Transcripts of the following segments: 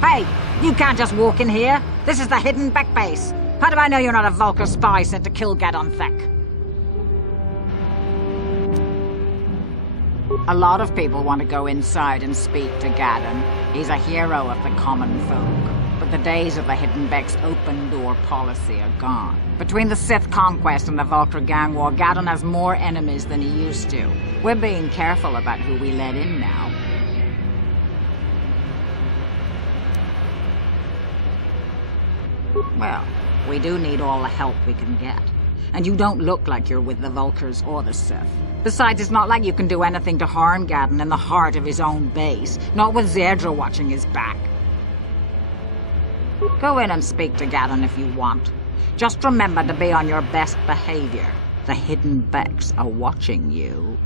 Hey, you can't just walk in here. This is the hidden back base. How do I know you're not a Vulkar spy sent to kill Gadon Thek? A lot of people want to go inside and speak to Gadon. He's a hero of the common folk. But the days of the Hidden Beck's open-door policy are gone. Between the Sith conquest and the Vulkar gang war, Gadon has more enemies than he used to. We're being careful about who we let in now. Well, we do need all the help we can get. And you don't look like you're with the Vulkars or the Sith. Besides, it's not like you can do anything to harm Gadon in the heart of his own base. Not with Zerdra watching his back. Go in and speak to Gadon if you want. Just remember to be on your best behavior. The Hidden Becks are watching you.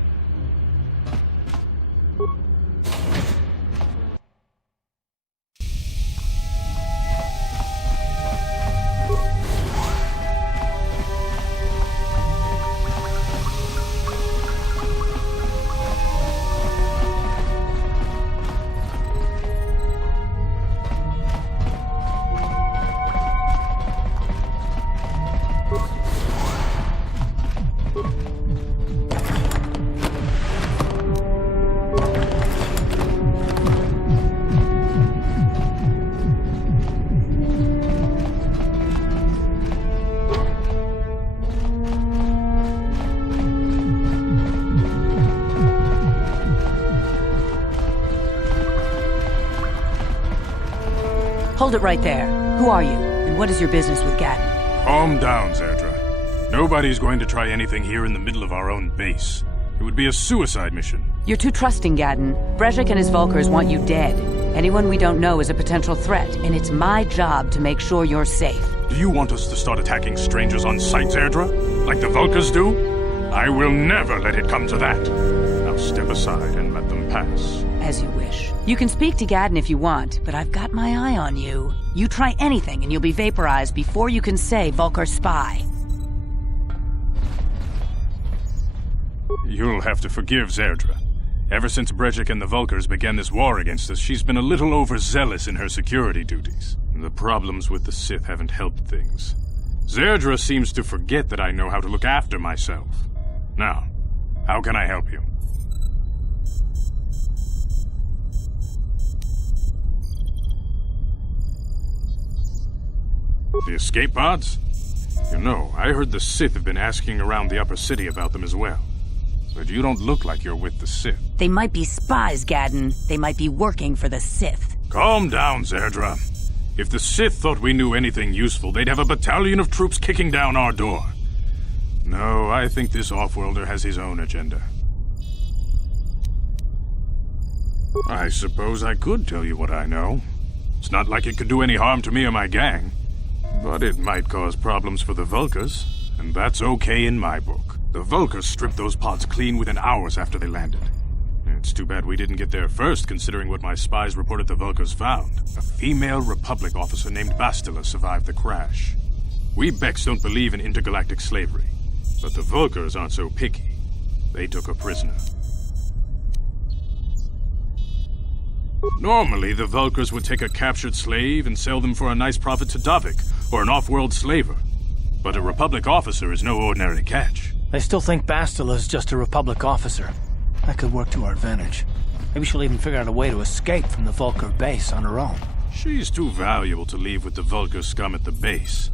Hold it right there. Who are you, and what is your business with Gadon? Calm down, Zerdra. Nobody's going to try anything here in the middle of our own base. It would be a suicide mission. You're too trusting, Gadon. Brejik and his Vulkars want you dead. Anyone we don't know is a potential threat, and it's my job to make sure you're safe. Do you want us to start attacking strangers on sight, Zerdra? Like the Vulkars do? I will never let it come to that. Now step aside and let them pass. As you wish. You can speak to Gadon if you want, but I've got my eye on you. You try anything and you'll be vaporized before you can say Vulkar spy. You'll have to forgive Zerdra. Ever since Brejik and the Vulkars began this war against us, she's been a little overzealous in her security duties. The problems with the Sith haven't helped things. Zerdra seems to forget that I know how to look after myself. Now, how can I help you? The escape pods? You know, I heard the Sith have been asking around the upper city about them as well. But you don't look like you're with the Sith. They might be spies, Gadon. They might be working for the Sith. Calm down, Zerdra. If the Sith thought we knew anything useful, they'd have a battalion of troops kicking down our door. No, I think this off-worlder has his own agenda. I suppose I could tell you what I know. It's not like it could do any harm to me or my gang. But it might cause problems for the Vulkars, and that's okay in my book. The Vulkars stripped those pods clean within hours after they landed. It's too bad we didn't get there first, considering what my spies reported the Vulkars found. A female Republic officer named Bastila survived the crash. We Becks don't believe in intergalactic slavery, but the Vulkars aren't so picky. They took her prisoner. Normally, the Vulkars would take a captured slave and sell them for a nice profit to Davik, or an off-world slaver. But a Republic officer is no ordinary catch. I still think Bastila just a Republic officer. That could work to our advantage. Maybe she'll even figure out a way to escape from the Vulkar base on her own. She's too valuable to leave with the Vulkar scum at the base.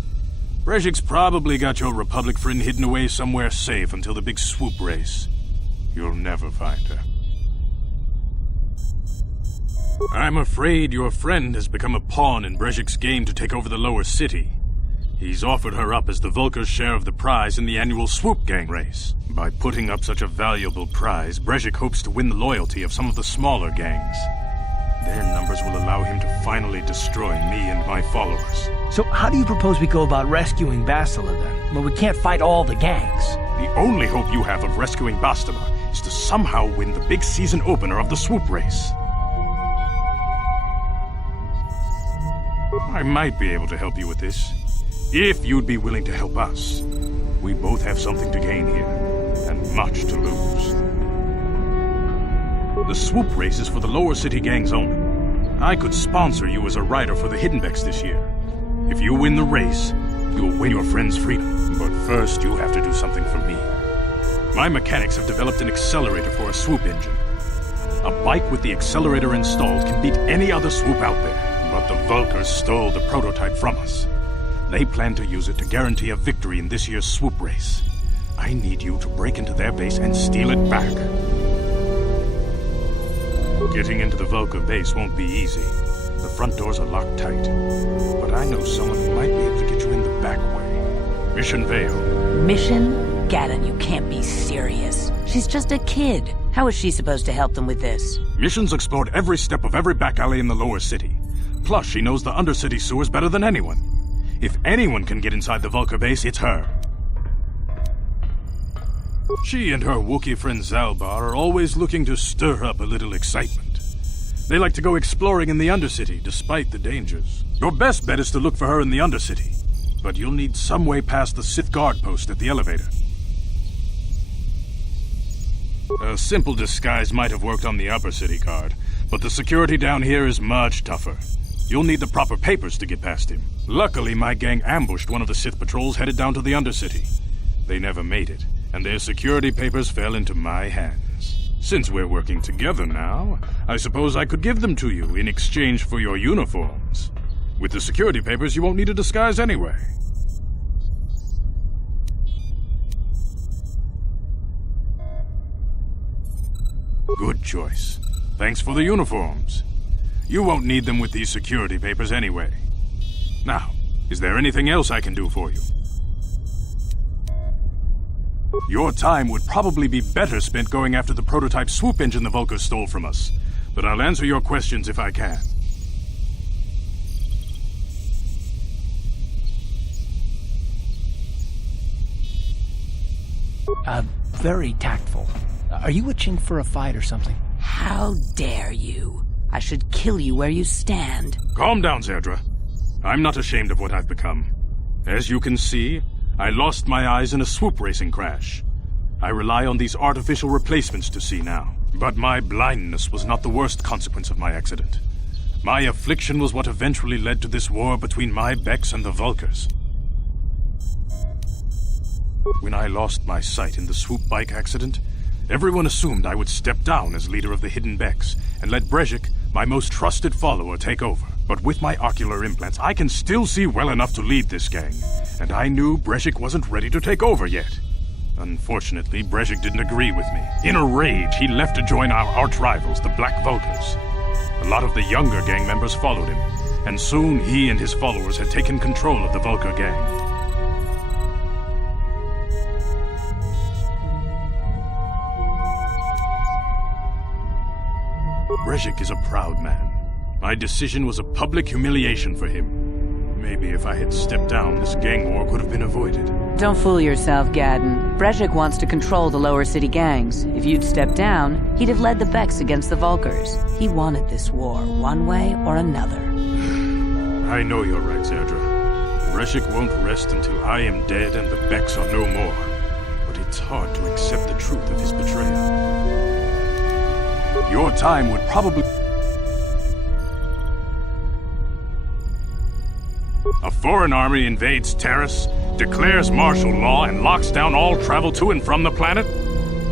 Brejik's probably got your Republic friend hidden away somewhere safe until the big swoop race. You'll never find her. I'm afraid your friend has become a pawn in Brejik's game to take over the lower city. He's offered her up as the Vulkar's share of the prize in the annual Swoop Gang race. By putting up such a valuable prize, Brejik hopes to win the loyalty of some of the smaller gangs. Their numbers will allow him to finally destroy me and my followers. So how do you propose we go about rescuing Bastila then? Well, we can't fight all the gangs. The only hope you have of rescuing Bastila is to somehow win the big season opener of the Swoop race. I might be able to help you with this, if you'd be willing to help us. We both have something to gain here, and much to lose. The Swoop race is for the lower city gangs only. I could sponsor you as a rider for the Hiddenbecks this year. If you win the race, you'll win your friend's freedom. But first, you have to do something for me. My mechanics have developed an accelerator for a swoop engine. A bike with the accelerator installed can beat any other swoop out there. But the Vulkars stole the prototype from us. They plan to use it to guarantee a victory in this year's swoop race. I need you to break into their base and steal it back. Getting into the Vulkar base won't be easy. The front doors are locked tight. But I know someone who might be able to get you in the back way. Mission Vale. Mission? Gaddon, you can't be serious. She's just a kid. How is she supposed to help them with this? Mission's explored every step of every back alley in the lower city. Plus, she knows the undercity sewers better than anyone. If anyone can get inside the Vulkar base, it's her. She and her Wookiee friend Zalbar are always looking to stir up a little excitement. They like to go exploring in the Undercity, despite the dangers. Your best bet is to look for her in the Undercity, but you'll need some way past the Sith guard post at the elevator. A simple disguise might have worked on the Upper City guard, but the security down here is much tougher. You'll need the proper papers to get past him. Luckily, my gang ambushed one of the Sith patrols headed down to the Undercity. They never made it, and their security papers fell into my hands. Since we're working together now, I suppose I could give them to you in exchange for your uniforms. With the security papers, you won't need a disguise anyway. Good choice. Thanks for the uniforms. You won't need them with these security papers anyway. Now, is there anything else I can do for you? Your time would probably be better spent going after the prototype swoop engine the Vulkars stole from us, but I'll answer your questions if I can. Very tactful. Are you itching for a fight or something? How dare you? I should kill you where you stand. Calm down, Zerdra. I'm not ashamed of what I've become. As you can see, I lost my eyes in a swoop racing crash. I rely on these artificial replacements to see now. But my blindness was not the worst consequence of my accident. My affliction was what eventually led to this war between my Becks and the Vulkars. When I lost my sight in the swoop bike accident, everyone assumed I would step down as leader of the Hidden Becks and let Brejik, my most trusted follower, take over. But with my ocular implants, I can still see well enough to lead this gang, and I knew Brejik wasn't ready to take over yet. Unfortunately, Brejik didn't agree with me. In a rage, he left to join our arch-rivals, the Black Vulkars. A lot of the younger gang members followed him, and soon he and his followers had taken control of the Vulkar gang. Brejik is a proud man. My decision was a public humiliation for him. Maybe if I had stepped down, this gang war could have been avoided. Don't fool yourself, Gaddon. Brejik wants to control the lower city gangs. If you'd stepped down, he'd have led the Becks against the Vulkars. He wanted this war, one way or another. I know you're right, Zerdra. Brejik won't rest until I am dead and the Becks are no more. But it's hard to accept the truth of his betrayal. Your time would probably... A foreign army invades Taris, declares martial law, and locks down all travel to and from the planet?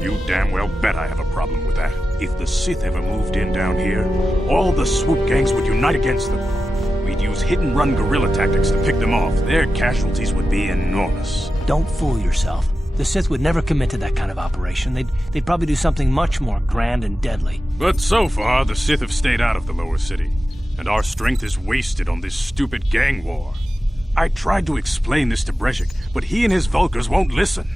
You damn well bet I have a problem with that. If the Sith ever moved in down here, all the swoop gangs would unite against them. We'd use hit-and-run guerrilla tactics to pick them off. Their casualties would be enormous. Don't fool yourself. The Sith would never commit to that kind of operation. They'd probably do something much more grand and deadly. But so far, the Sith have stayed out of the lower city, and our strength is wasted on this stupid gang war. I tried to explain this to Brezhik, but he and his Vulkars won't listen.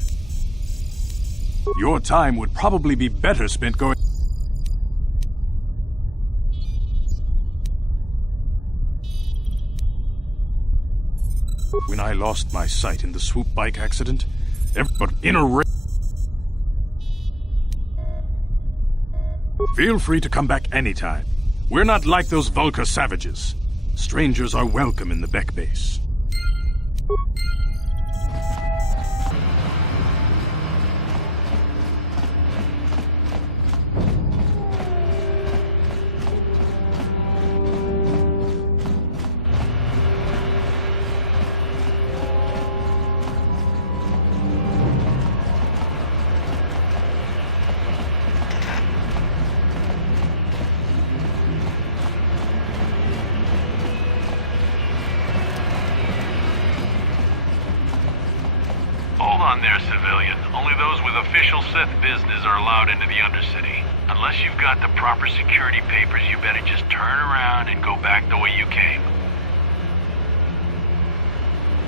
Your time would probably be better spent going... When I lost my sight in the swoop bike accident, but in a race... Feel free to come back anytime. We're not like those Vulkar savages. Strangers are welcome in the Beck base. Hold on there, civilian. Only those with official Sith business are allowed into the Undercity. Unless you've got the proper security papers, you better just turn around and go back the way you came.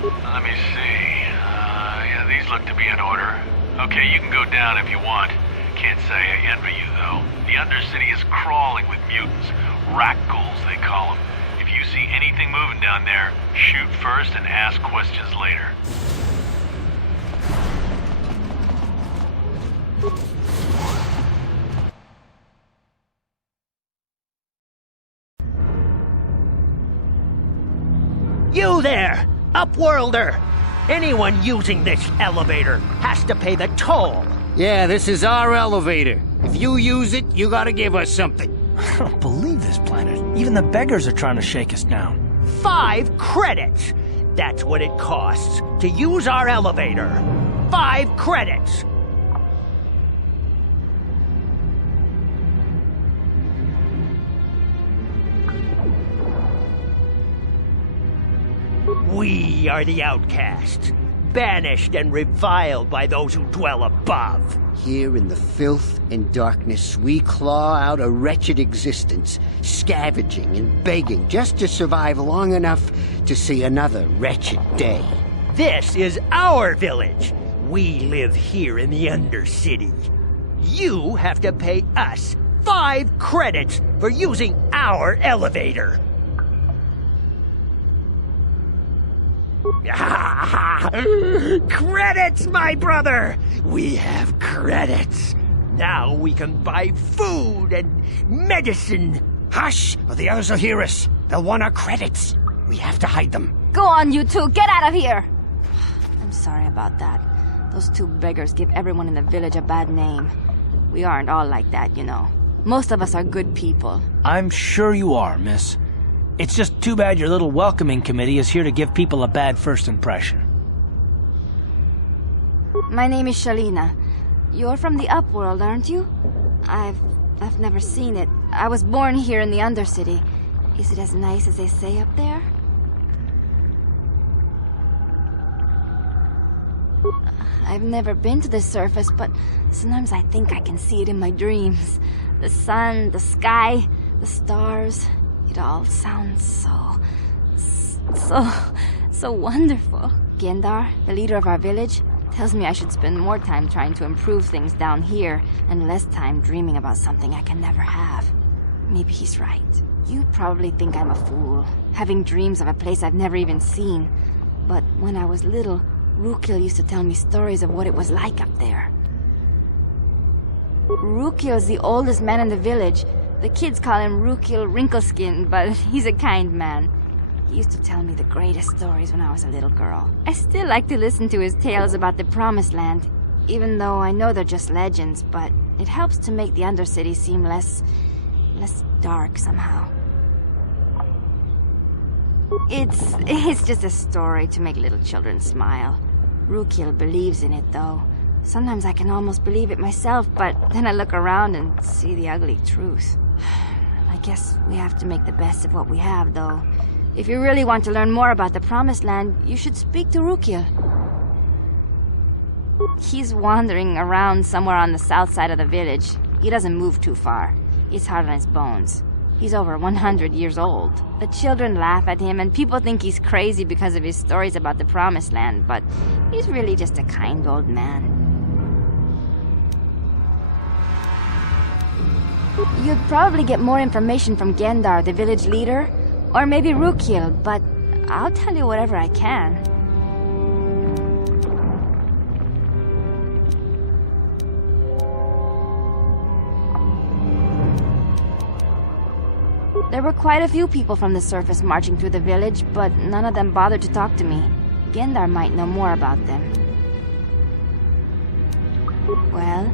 Let me see. Yeah, these look to be in order. Okay, you can go down if you want. Can't say I envy you, though. The Undercity is crawling with mutants. Rat-ghouls, they call them. If you see anything moving down there, shoot first and ask questions later. You there, Upworlder! Anyone using this elevator has to pay the toll. Yeah, this is our elevator. If you use it, you gotta give us something. I don't believe this planet. Even the beggars are trying to shake us down. 5 credits! That's what it costs to use our elevator. 5 credits! We are the outcasts, banished and reviled by those who dwell above. Here in the filth and darkness, we claw out a wretched existence, scavenging and begging just to survive long enough to see another wretched day. This is our village. We live here in the Undercity. You have to pay us 5 credits for using our elevator. Credits, my brother! We have credits. Now we can buy food and medicine. Hush, or the others will hear us. They'll want our credits. We have to hide them. Go on, you two. Get out of here. I'm sorry about that. Those 2 beggars give everyone in the village a bad name. We aren't all like that, you know. Most of us are good people. I'm sure you are, miss. It's just too bad your little welcoming committee is here to give people a bad first impression. My name is Shalina. You're from the Upworld, aren't you? I've never seen it. I was born here in the Undercity. Is it as nice as they say up there? I've never been to the surface, but sometimes I think I can see it in my dreams. The sun, the sky, the stars. It all sounds so wonderful. Gendar, the leader of our village, tells me I should spend more time trying to improve things down here and less time dreaming about something I can never have. Maybe he's right. You probably think I'm a fool, having dreams of a place I've never even seen. But when I was little, Rukil used to tell me stories of what it was like up there. Rukil's the oldest man in the village. The kids call him Rukil Wrinkleskin, but he's a kind man. He used to tell me the greatest stories when I was a little girl. I still like to listen to his tales about the Promised Land, even though I know they're just legends, but it helps to make the Undercity seem less dark somehow. It's just a story to make little children smile. Rukiel believes in it, though. Sometimes I can almost believe it myself, but then I look around and see the ugly truth. I guess we have to make the best of what we have, though. If you really want to learn more about the Promised Land, you should speak to Rukiel. He's wandering around somewhere on the south side of the village. He doesn't move too far. He's hard on his bones. He's over 100 years old. The children laugh at him, and people think he's crazy because of his stories about the Promised Land, but he's really just a kind old man. You'd probably get more information from Gendar, the village leader, or maybe Rukiel, but I'll tell you whatever I can. There were quite a few people from the surface marching through the village, but none of them bothered to talk to me. Gendar might know more about them. Well,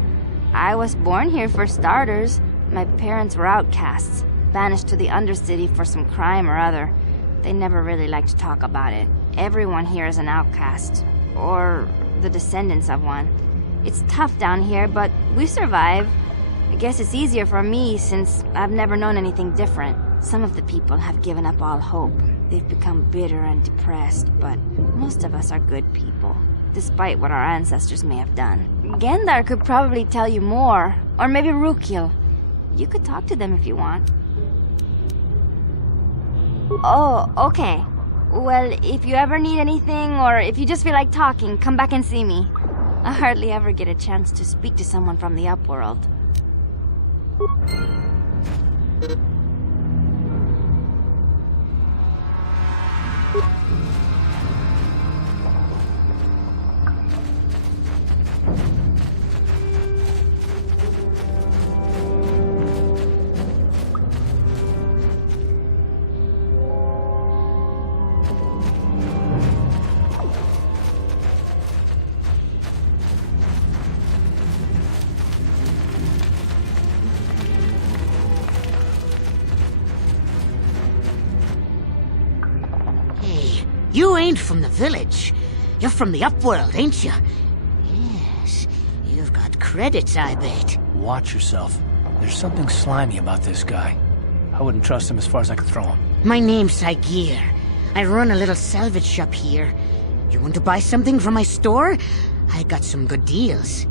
I was born here for starters. My parents were outcasts, banished to the Undercity for some crime or other. They never really liked to talk about it. Everyone here is an outcast, or the descendants of one. It's tough down here, but we survive. I guess it's easier for me since I've never known anything different. Some of the people have given up all hope. They've become bitter and depressed, but most of us are good people, despite what our ancestors may have done. Gendar could probably tell you more, or maybe Rukiel. You could talk to them if you want. Oh, okay. Well, if you ever need anything, or if you just feel like talking, come back and see me. I hardly ever get a chance to speak to someone from the Upworld. You ain't from the village. You're from the Upworld, ain't you? Yes, you've got credits, I bet. Watch yourself. There's something slimy about this guy. I wouldn't trust him as far as I could throw him. My name's Saigir. I run a little salvage shop here. You want to buy something from my store? I got some good deals.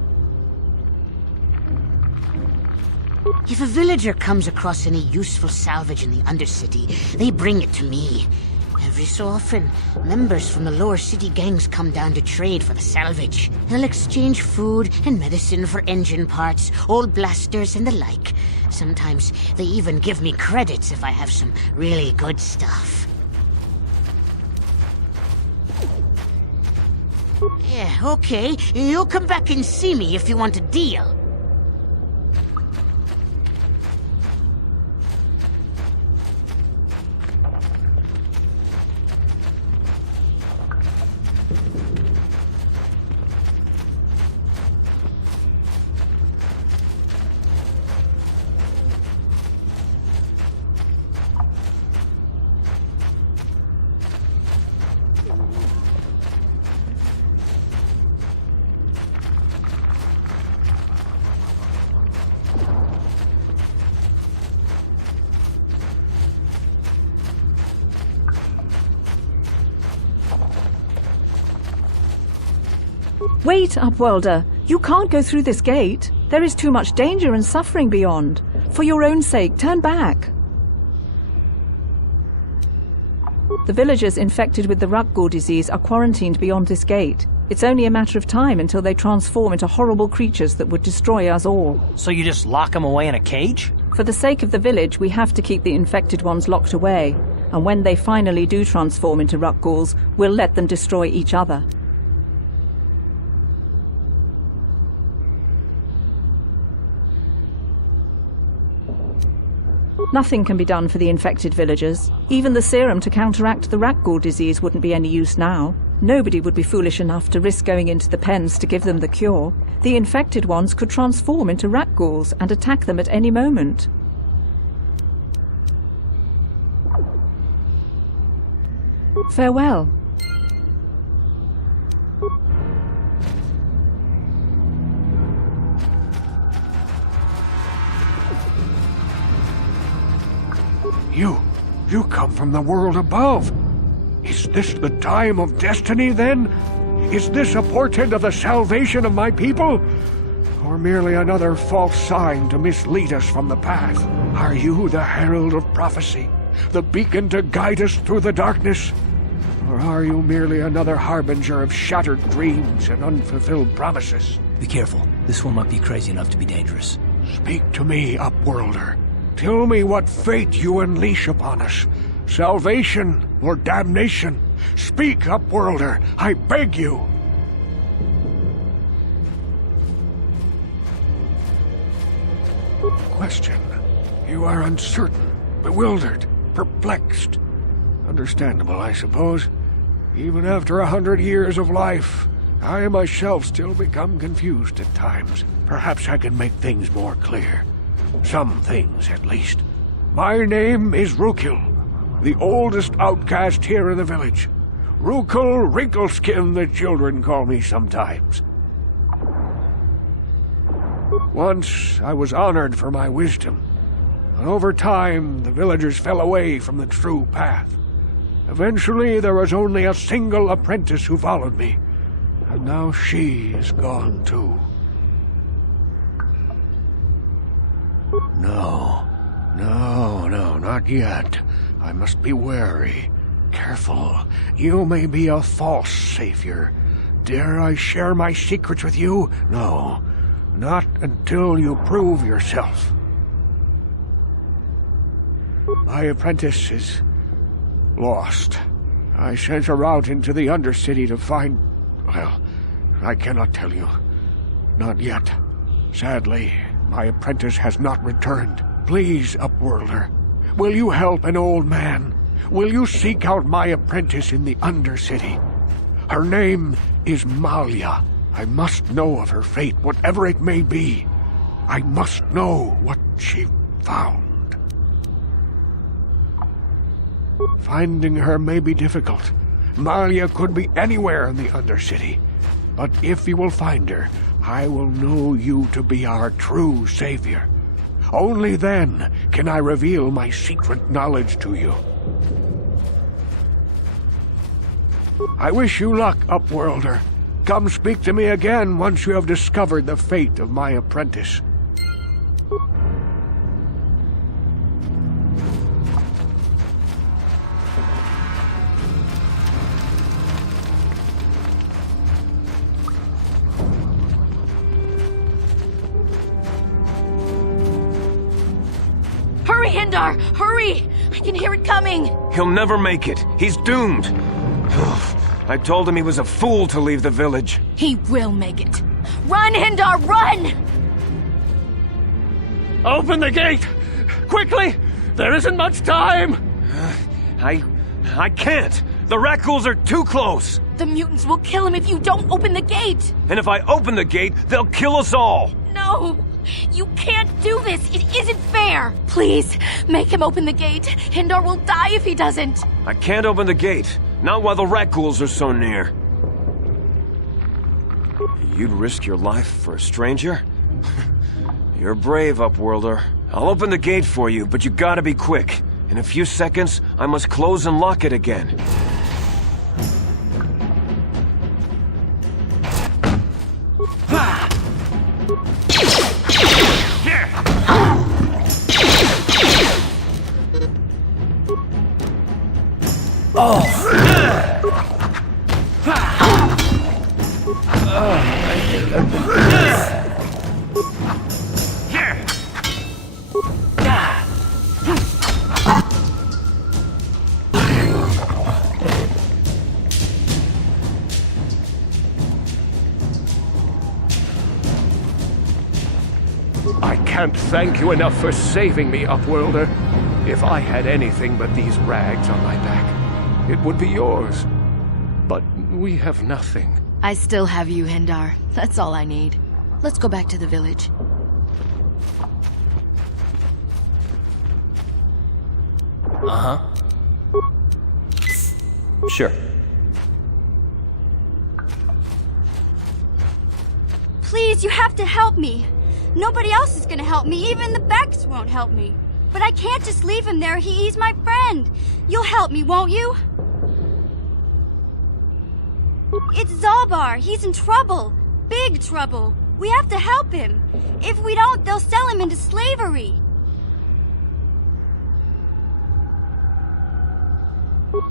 If a villager comes across any useful salvage in the Undercity, they bring it to me. Every so often, members from the lower city gangs come down to trade for the salvage. They'll exchange food and medicine for engine parts, old blasters, and the like. Sometimes they even give me credits if I have some really good stuff. Yeah, okay. You'll come back and see me if you want a deal. Wait, Upworlder. You can't go through this gate. There is too much danger and suffering beyond. For your own sake, turn back. The villagers infected with the Rukgul disease are quarantined beyond this gate. It's only a matter of time until they transform into horrible creatures that would destroy us all. So you just lock them away in a cage? For the sake of the village, we have to keep the infected ones locked away. And when they finally do transform into Rukguls, we'll let them destroy each other. Nothing can be done for the infected villagers. Even the serum to counteract the Rukgul disease wouldn't be any use now. Nobody would be foolish enough to risk going into the pens to give them the cure. The infected ones could transform into Rukguls and attack them at any moment. Farewell. You come from the world above. Is this the time of destiny, then? Is this a portent of the salvation of my people? Or merely another false sign to mislead us from the path? Are you the herald of prophecy, the beacon to guide us through the darkness? Or are you merely another harbinger of shattered dreams and unfulfilled promises? Be careful. This one might be crazy enough to be dangerous. Speak to me, Upworlder. Tell me what fate you unleash upon us. Salvation or damnation? Speak, Upworlder, I beg you. Question. You are uncertain, bewildered, perplexed. Understandable, I suppose. Even after 100 years of life, I myself still become confused at times. Perhaps I can make things more clear. Some things, at least. My name is Rukil, the oldest outcast here in the village. Rukil Wrinkleskin, the children call me sometimes. Once I was honored for my wisdom, and over time the villagers fell away from the true path. Eventually there was only a single apprentice who followed me, and now she is gone too. No, not yet. I must be wary. Careful. You may be a false savior. Dare I share my secrets with you? No, not until you prove yourself. My apprentice is lost. I sent her out into the Undercity to find... Well, I cannot tell you. Not yet. Sadly, my apprentice has not returned. Please, Upworlder, will you help an old man? Will you seek out my apprentice in the Undercity? Her name is Malia. I must know of her fate, whatever it may be. I must know what she found. Finding her may be difficult. Malia could be anywhere in the Undercity. But if you will find her, I will know you to be our true savior. Only then can I reveal my secret knowledge to you. I wish you luck, Upworlder. Come speak to me again once you have discovered the fate of my apprentice. Hurry, Hindar! Hurry! I can hear it coming! He'll never make it. He's doomed. I told him he was a fool to leave the village. He will make it. Run, Hindar, run! Open the gate! Quickly! There isn't much time! I can't! The Rakghouls are too close! The mutants will kill him if you don't open the gate! And if I open the gate, they'll kill us all! No! You can't do this! It isn't fair! Please, make him open the gate. Hindar will die if he doesn't! I can't open the gate. Not while the Rakghouls are so near. You'd risk your life for a stranger? You're brave, Upworlder. I'll open the gate for you, but you gotta be quick. In a few seconds, I must close and lock it again. I can't thank you enough for saving me, Upworlder. If I had anything but these rags on my back, it would be yours. But we have nothing. I still have you, Hindar. That's all I need. Let's go back to the village. Sure. Please, you have to help me. Nobody else is gonna help me. Even the Becks won't help me. But I can't just leave him there. He's my friend. You'll help me, won't you? It's Zalbar. He's in trouble. Big trouble. We have to help him. If we don't, they'll sell him into slavery.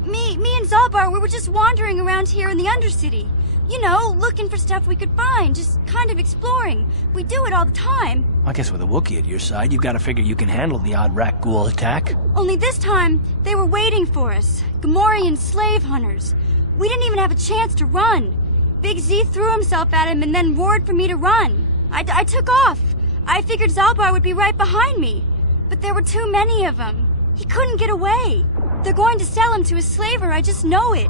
Me and Zalbar, we were just wandering around here in the Undercity. You know, looking for stuff we could find, just kind of exploring. We do it all the time. I guess with a Wookiee at your side, you've got to figure you can handle the odd rat ghoul attack. Only this time, they were waiting for us. Gamorrean slave hunters. We didn't even have a chance to run. Big Z threw himself at him and then roared for me to run. I took off. I figured Zalbar would be right behind me. But there were too many of them. He couldn't get away. They're going to sell him to a slaver, I just know it.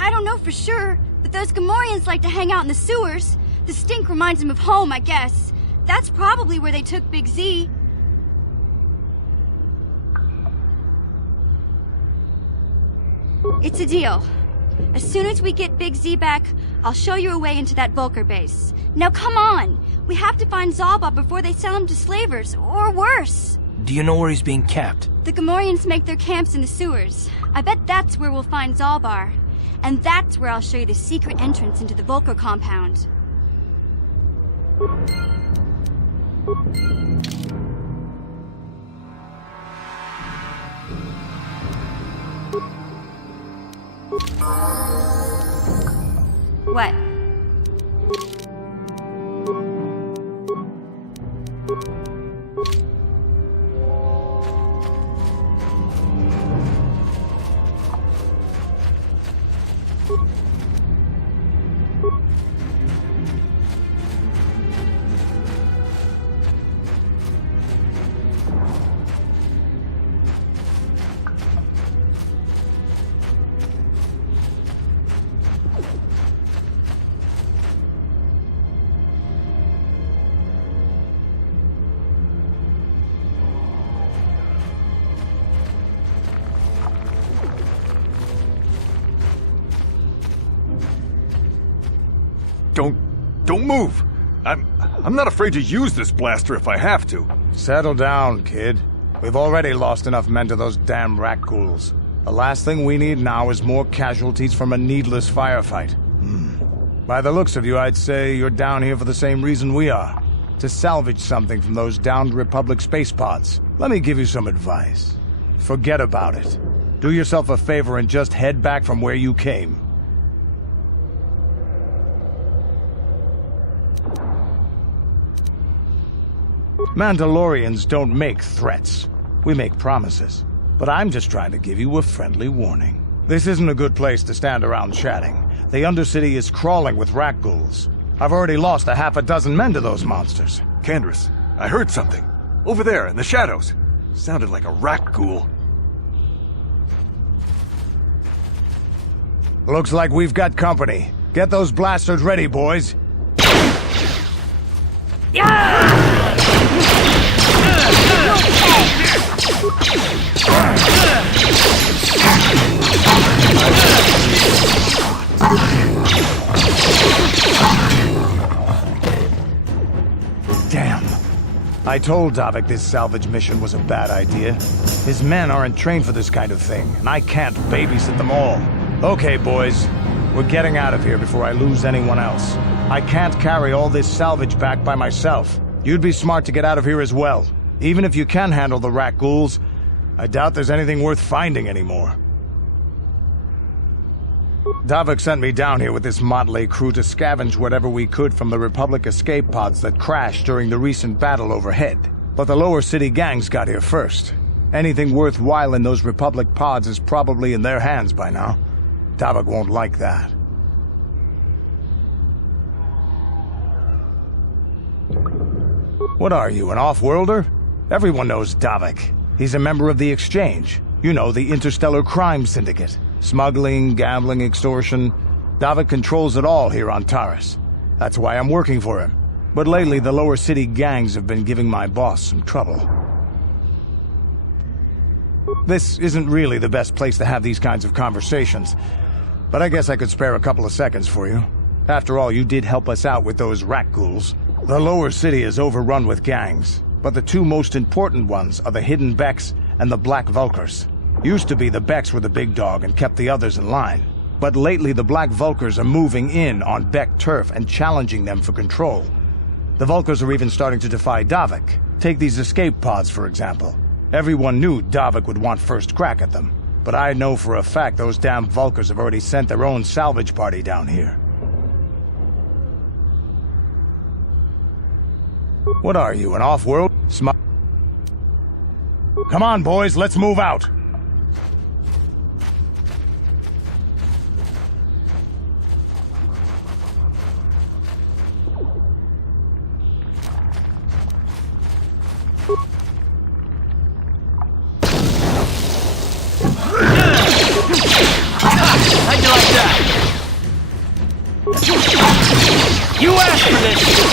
I don't know for sure, but those Gamorreans like to hang out in the sewers. The stink reminds them of home, I guess. That's probably where they took Big Z. It's a deal. As soon as we get Big Z back, I'll show you a way into that Vulcar base. Now come on! We have to find Zalba before they sell him to slavers, or worse. Do you know where he's being kept? The Gamorreans make their camps in the sewers. I bet that's where we'll find Zalbar. And that's where I'll show you the secret entrance into the Vulcar compound. What? Don't move! I'm not afraid to use this blaster if I have to. Settle down, kid. We've already lost enough men to those damn rat ghouls. The last thing we need now is more casualties from a needless firefight. By the looks of you, I'd say you're down here for the same reason we are. To salvage something from those downed Republic space pods. Let me give you some advice. Forget about it. Do yourself a favor and just head back from where you came. Mandalorians don't make threats. We make promises. But I'm just trying to give you a friendly warning. This isn't a good place to stand around chatting. The Undercity is crawling with rat ghouls. I've already lost a half a dozen men to those monsters. Candace, I heard something. Over there, in the shadows. Sounded like a rat ghoul. Looks like we've got company. Get those blasters ready, boys. Damn. I told Davik this salvage mission was a bad idea. His men aren't trained for this kind of thing, and I can't babysit them all. Okay, boys. We're getting out of here before I lose anyone else. I can't carry all this salvage back by myself. You'd be smart to get out of here as well. Even if you can handle the rat ghouls, I doubt there's anything worth finding anymore. Davik sent me down here with this motley crew to scavenge whatever we could from the Republic escape pods that crashed during the recent battle overhead. But the lower city gangs got here first. Anything worthwhile in those Republic pods is probably in their hands by now. Davik won't like that. What are you, an off-worlder? Everyone knows Davik. He's a member of the Exchange. You know, the interstellar crime syndicate. Smuggling, gambling, extortion. Davik controls it all here on Taris. That's why I'm working for him. But lately, the lower city gangs have been giving my boss some trouble. This isn't really the best place to have these kinds of conversations, but I guess I could spare a couple of seconds for you. After all, you did help us out with those rat ghouls. The lower city is overrun with gangs, but the two most important ones are the Hidden Becks and the Black Vulkars. Used to be the Becks were the big dog and kept the others in line. But lately the Black Vulkars are moving in on Beck turf and challenging them for control. The Vulkars are even starting to defy Davik. Take these escape pods, for example. Everyone knew Davik would want first crack at them. But I know for a fact those damn Vulkars have already sent their own salvage party down here. What are you, an off-world Come on, boys, let's move out! How'd you like that? You asked for this!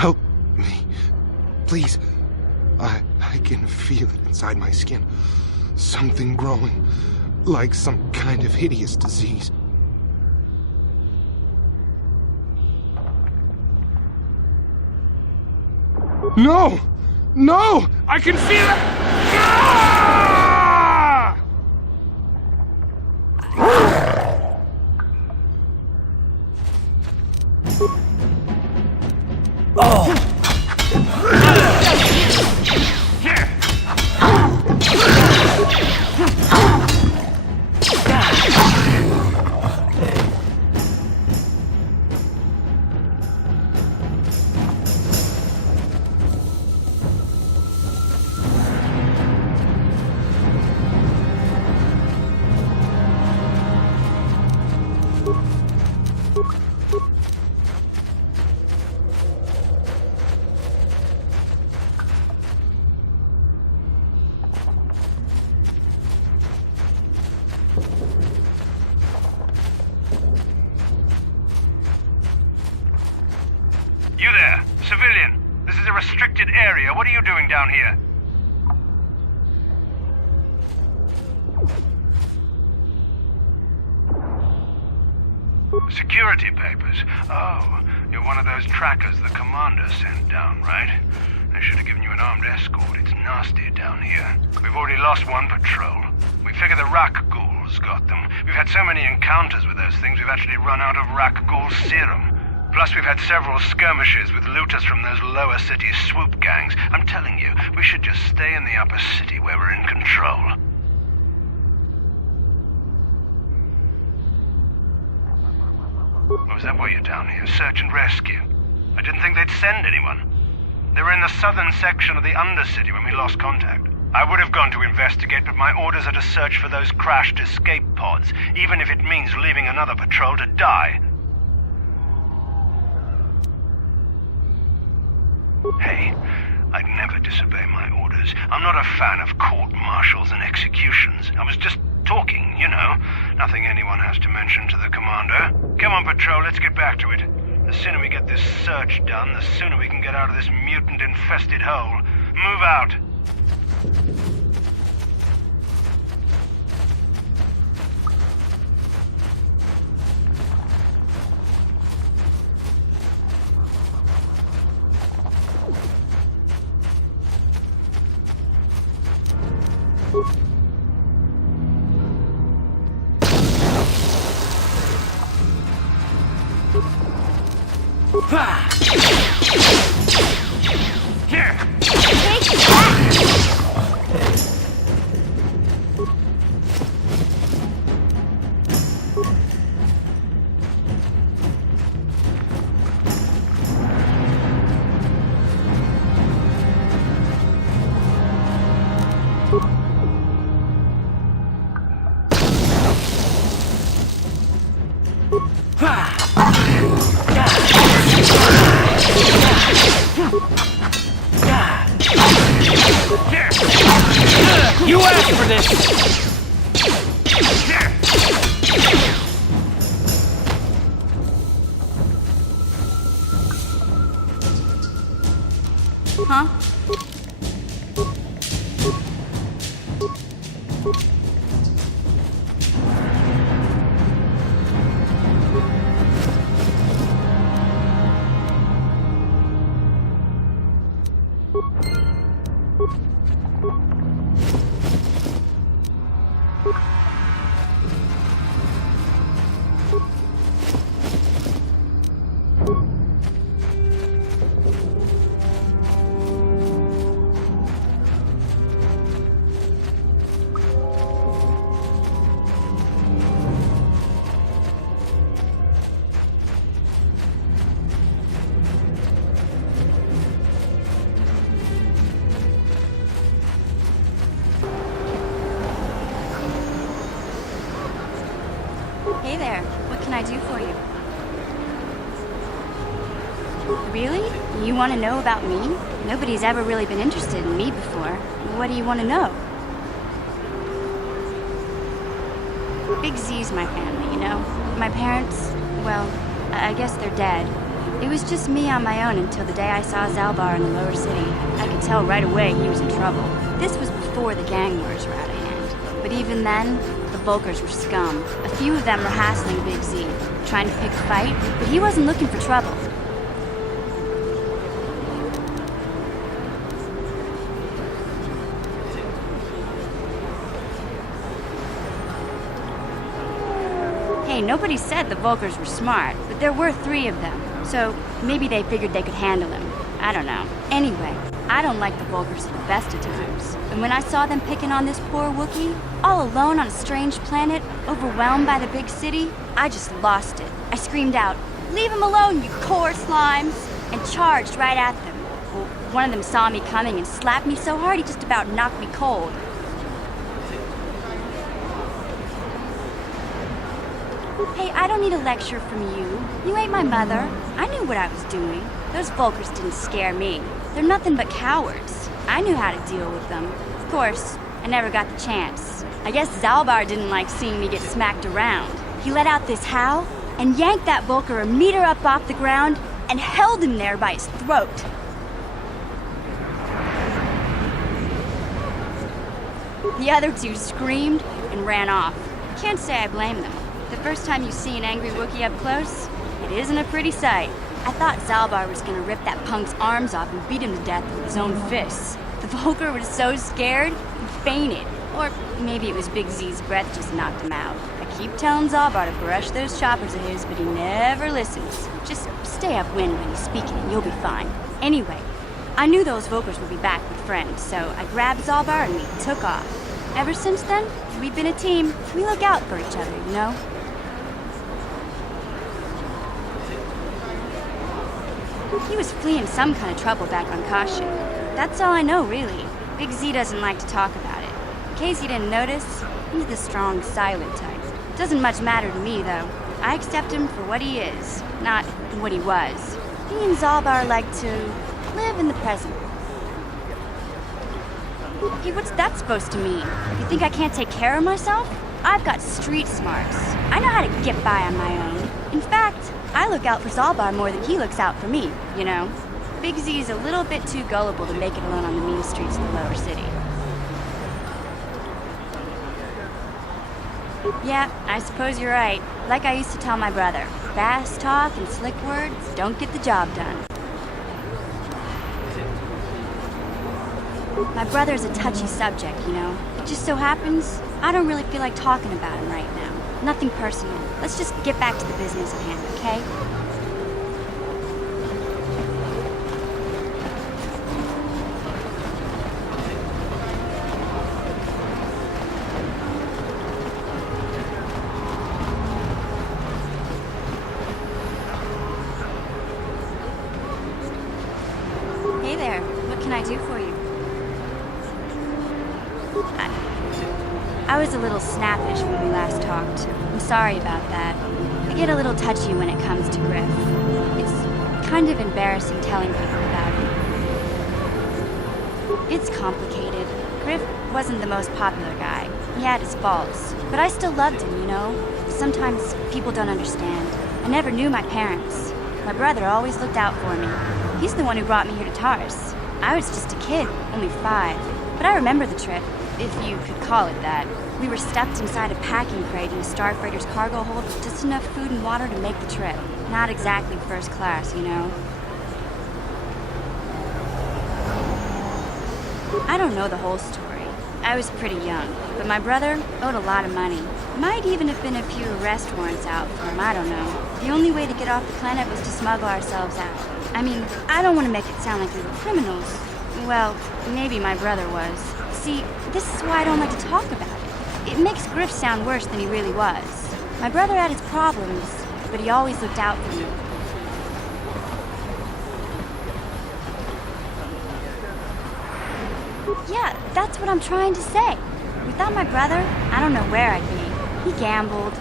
Help me. Please. I can feel it inside my skin. Something growing. Like some kind of hideous disease. No! No! I can feel it! Ah! Oh! You there, civilian. This is a restricted area. What are you doing down here? Security papers. Oh, you're one of those trackers the commander sent down, right? They should have given you an armed escort. It's nasty down here. We've already lost one patrol. We figure the Rak ghouls got them. We've had so many encounters with those things, we've actually run out of Rak ghoul serum. Plus, we've had several skirmishes with looters from those lower city swoop gangs. I'm telling you, we should just stay in the upper city where we're in control. is that why you're down here? Search and rescue? I didn't think they'd send anyone. They were in the southern section of the Undercity when we lost contact. I would have gone to investigate, but my orders are to search for those crashed escape pods, even if it means leaving another patrol to die. Hey, I'd never disobey my orders. I'm not a fan of court-martials and executions. I was just talking, you know. Nothing anyone has to mention to the commander. Come on, patrol, let's get back to it. The sooner we get this search done, the sooner we can get out of this mutant-infested hole. Move out. Here! Take that! You asked for this! Huh? Hey there, what can I do for you? Really? You want to know about me? Nobody's ever really been interested in me before. What do you want to know? Big Z's my family, you know? My parents, well, I guess they're dead. It was just me on my own until the day I saw Zalbar in the lower city. I could tell right away he was in trouble. This was before the gang wars were out of hand. But even then, the Vulkars were scum. A few of them were hassling Big Z, trying to pick a fight, but he wasn't looking for trouble. Hey, nobody said the Vulkars were smart, but there were 3 of them, so maybe they figured they could handle him. I don't know. Anyway, I don't like the Vulkars at the best of times. And when I saw them picking on this poor Wookiee, all alone on a strange planet, overwhelmed by the big city, I just lost it. I screamed out, "Leave him alone, you core slimes!" and charged right at them. Well, one of them saw me coming and slapped me so hard he just about knocked me cold. Hey, I don't need a lecture from you. You ain't my mother. I knew what I was doing. Those Vulkars didn't scare me. They're nothing but cowards. I knew how to deal with them. Of course, I never got the chance. I guess Zalbar didn't like seeing me get smacked around. He let out this howl and yanked that Vulkar a meter up off the ground and held him there by his throat. The other 2 screamed and ran off. Can't say I blame them. The first time you see an angry Wookiee up close, it isn't a pretty sight. I thought Zalbar was gonna rip that punk's arms off and beat him to death with his own fists. The Vulkar was so scared, he fainted. Or maybe it was Big Z's breath just knocked him out. I keep telling Zalbar to brush those choppers of his, but he never listens. Just stay upwind when he's speaking and you'll be fine. Anyway, I knew those Vulkars would be back with friends, so I grabbed Zalbar and we took off. Ever since then, we've been a team. We look out for each other, you know? He was fleeing some kind of trouble back on Kashyyyk. That's all I know, really. Big Z doesn't like to talk about it. In case you didn't notice, he's the strong, silent type. Doesn't much matter to me, though. I accept him for what he is, not what he was. He and Zalbar like to live in the present. Hey, what's that supposed to mean? You think I can't take care of myself? I've got street smarts. I know how to get by on my own. In fact, I look out for Zalbar more than he looks out for me, you know? Big Z is a little bit too gullible to make it alone on the mean streets of the lower city. Yeah, I suppose you're right. Like I used to tell my brother, fast talk and slick words don't get the job done. My brother's a touchy subject, you know. It just so happens, I don't really feel like talking about him right now. Nothing personal. Let's just get back to the business at hand, okay? Hey there, what can I do for you? I was a little snappish when we last talked. I'm sorry about that. I get a little touchy when it comes to Griff. It's kind of embarrassing telling people about it. It's complicated. Griff wasn't the most popular guy. He had his faults. But I still loved him, you know? Sometimes people don't understand. I never knew my parents. My brother always looked out for me. He's the one who brought me here to Taris. I was just a kid, only 5. But I remember the trip, if you could call it that. We were stuffed inside a packing crate in a starfreighter's cargo hold with just enough food and water to make the trip. Not exactly first class, you know? I don't know the whole story. I was pretty young, but my brother owed a lot of money. Might even have been a few arrest warrants out for him, I don't know. The only way to get off the planet was to smuggle ourselves out. I mean, I don't want to make it sound like we were criminals. Well, maybe my brother was. See, this is why I don't like to talk about it. It makes Griff sound worse than he really was. My brother had his problems, but he always looked out for me. Yeah, that's what I'm trying to say. Without my brother, I don't know where I'd be. He gambled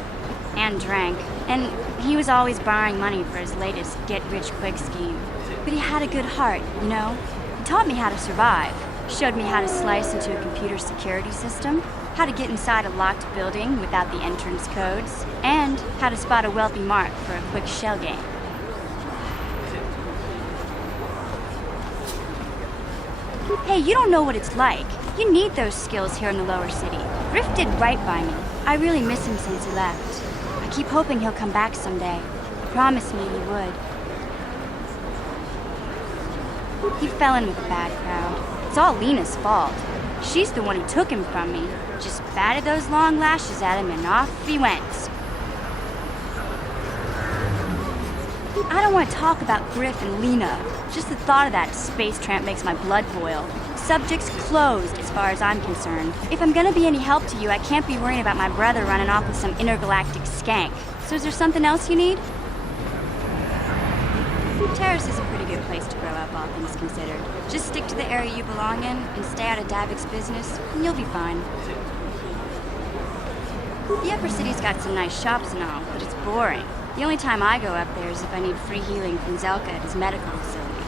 and drank, and he was always borrowing money for his latest get-rich-quick scheme. But he had a good heart, you know? He taught me how to survive. Showed me how to slice into a computer security system, how to get inside a locked building without the entrance codes, and how to spot a wealthy mark for a quick shell game. Hey, you don't know what it's like. You need those skills here in the lower city. Griff did right by me. I really miss him since he left. I keep hoping he'll come back someday. He promised me he would. He fell in with a bad crowd. It's all Lena's fault. She's the one who took him from me. Just batted those long lashes at him and off he went. I don't want to talk about Griff and Lena. Just the thought of that space tramp makes my blood boil. Subject's closed as far as I'm concerned. If I'm gonna be any help to you, I can't be worrying about my brother running off with some intergalactic skank. So is there something else you need? Taris is a pretty good place to grow up, all things considered. Just stick to the area you belong in and stay out of Davik's business, and you'll be fine. The upper city's got some nice shops and all, but it's boring. The only time I go up there is if I need free healing from Zelka at his medical facility.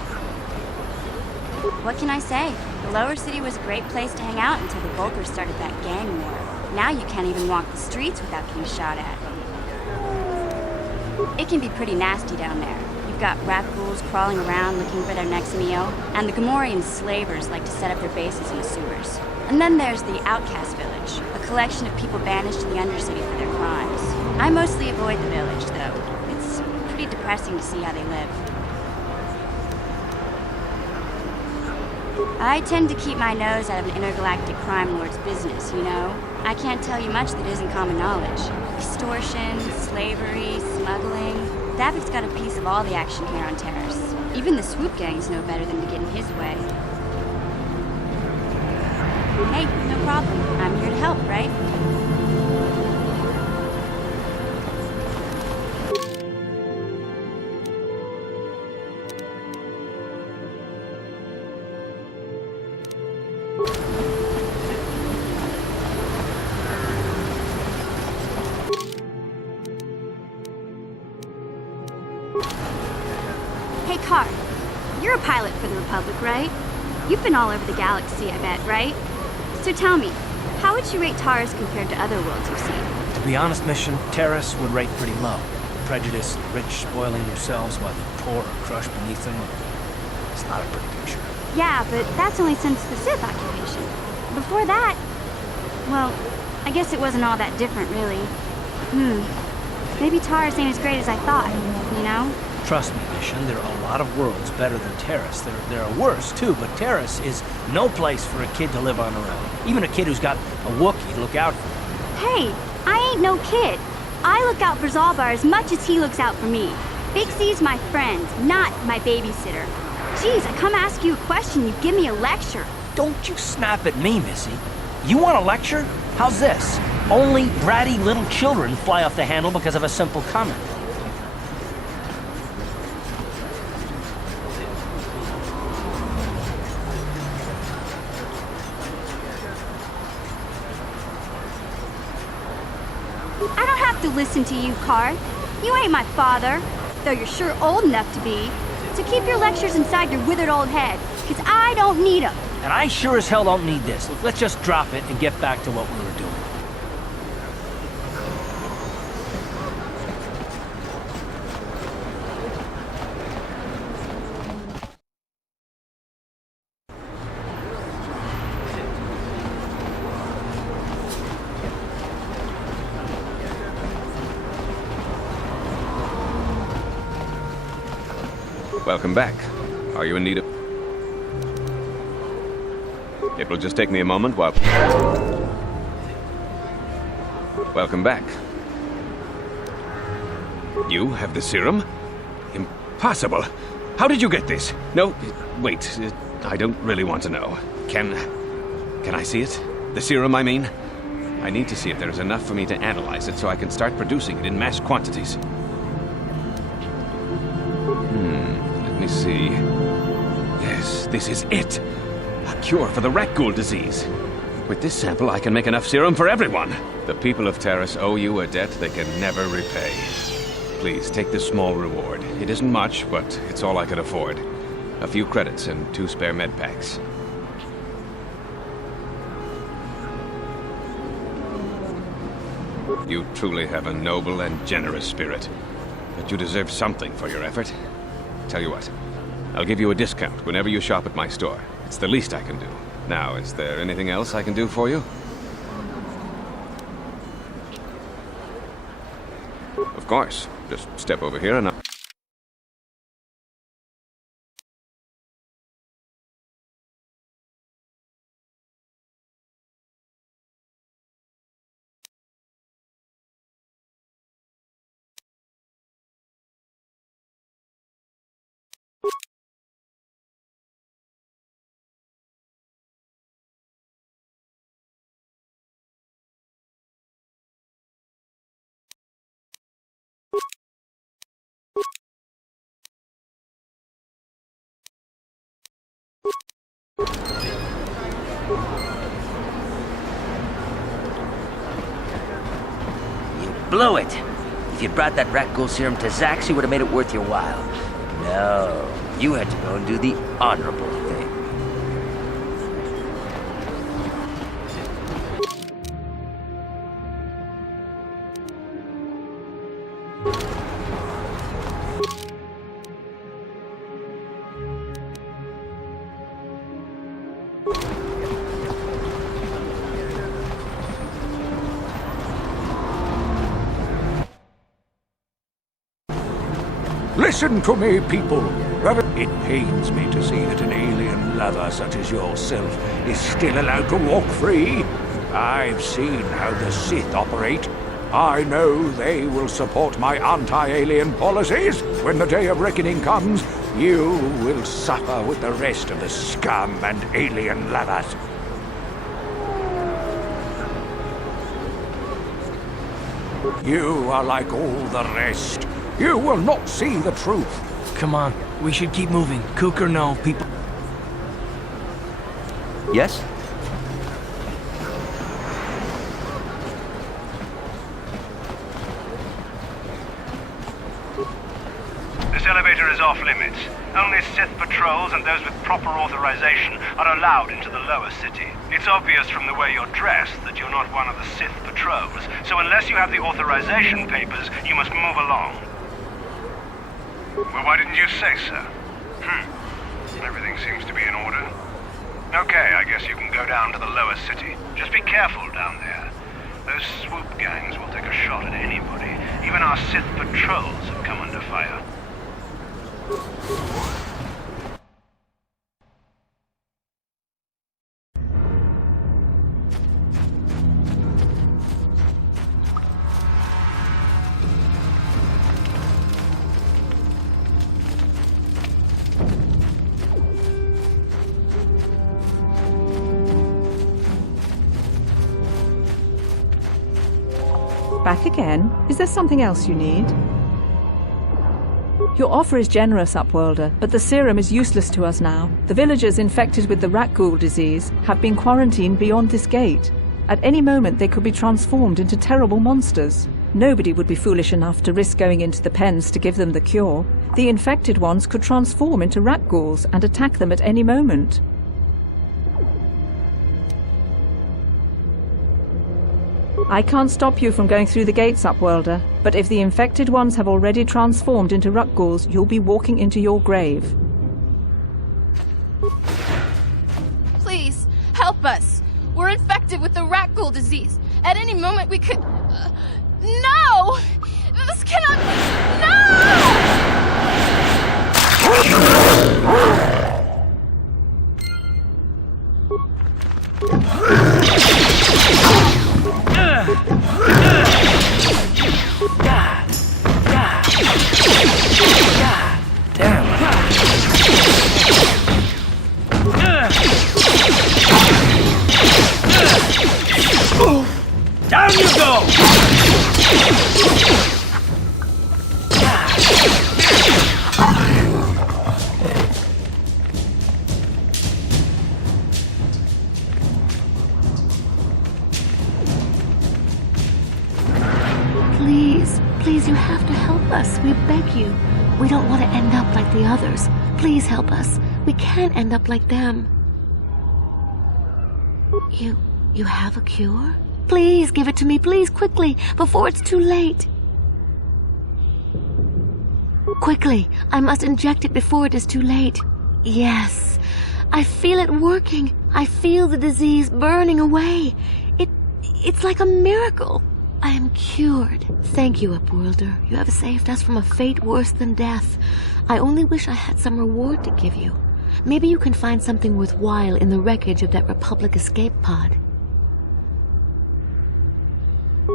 What can I say? The lower city was a great place to hang out until the Vulkars started that gang war. Now you can't even walk the streets without getting shot at. It can be pretty nasty down there. You've got rat ghouls crawling around looking for their next meal, and the Gamorrean slavers like to set up their bases in the sewers. And then there's the Outcast Village, a collection of people banished to the Undercity for their crimes. I mostly avoid the village, though. It's pretty depressing to see how they live. I tend to keep my nose out of an intergalactic crime lord's business, you know? I can't tell you much that isn't common knowledge. Extortion, slavery, smuggling. Davik's got a piece of all the action here on Taris. Even the swoop gangs know better than to get in his way. Hey, no problem. I'm here to help, right? Car, you're a pilot for the Republic, right? You've been all over the galaxy, I bet, right? So tell me, how would you rate Taris compared to other worlds you've seen? To be honest, Mission, Taris would rate pretty low. Prejudice, the rich spoiling themselves while the poor are crushed beneath them. It's not a pretty picture. Yeah, but that's only since the Sith occupation. Before that, well, I guess it wasn't all that different, really. Maybe Taris ain't as great as I thought, you know? Trust me, Mission, there are a lot of worlds better than Taris. There are worse, too, but Taris is no place for a kid to live on her own. Even a kid who's got a Wookiee to look out for. Hey, I ain't no kid. I look out for Zalbar as much as he looks out for me. Big C's my friend, not my babysitter. Jeez, I come ask you a question, you give me a lecture. Don't you snap at me, Missy. You want a lecture? How's this? Only bratty little children fly off the handle because of a simple comment. I don't have to listen to you, Car. You ain't my father, though you're sure old enough to be. So keep your lectures inside your withered old head, because I don't need them. And I sure as hell don't need this. Let's just drop it and get back to what we were doing. Welcome back. Are you in need of... It will just take me a moment while... Welcome back. You have the serum? Impossible. How did you get this? No, wait. I don't really want to know. Can I see it? The serum, I mean? I need to see if there is enough for me to analyze it so I can start producing it in mass quantities. Let me see. Yes, this is it. A cure for the rat ghoul disease. With this sample, I can make enough serum for everyone. The people of Taris owe you a debt they can never repay. Please, take this small reward. It isn't much, but it's all I could afford. A few credits and 2 spare med packs. You truly have a noble and generous spirit. But you deserve something for your effort. Tell you what, I'll give you a discount whenever you shop at my store. It's the least I can do. Now, is there anything else I can do for you? Of course. Just step over here and I'll... Blew it. If you'd brought that rat ghoul serum to Zax, you would have made it worth your while. No, you had to go and do the honorable thing. Listen to me, people. It pains me to see that an alien lover such as yourself is still allowed to walk free. I've seen how the Sith operate. I know they will support my anti-alien policies. When the day of reckoning comes, you will suffer with the rest of the scum and alien lovers. You are like all the rest. You will not see the truth. Come on, we should keep moving. Kook or no, people... Yes? This elevator is off limits. Only Sith patrols and those with proper authorization are allowed into the lower city. It's obvious from the way you're dressed that you're not one of the Sith patrols, so unless you have the authorization papers, you must move along. Well, why didn't you say so? Everything seems to be in order. Okay, I guess you can go down to the lower city. Just be careful down there. Those swoop gangs will take a shot at anybody. Even our Sith patrols have come under fire. Back again? Is there something else you need? Your offer is generous, Upworlder, but the serum is useless to us now. The villagers infected with the rat ghoul disease have been quarantined beyond this gate. At any moment they could be transformed into terrible monsters. Nobody would be foolish enough to risk going into the pens to give them the cure. The infected ones could transform into rat ghouls and attack them at any moment. I can't stop you from going through the gates, Upworlder, but if the infected ones have already transformed into rat ghouls, you'll be walking into your grave. Please, help us! We're infected with the rat ghoul disease. At any moment we could... No! This cannot be... No! Down you go! Please, you have to help us. We beg you. We don't want to end up like the others. Please help us. We can't end up like them. You have a cure? Please give it to me, please, quickly, before it's too late. Quickly, I must inject it before it is too late. Yes, I feel it working. I feel the disease burning away. It's like a miracle. I am cured. Thank you, Upworlder. You have saved us from a fate worse than death. I only wish I had some reward to give you. Maybe you can find something worthwhile in the wreckage of that Republic escape pod.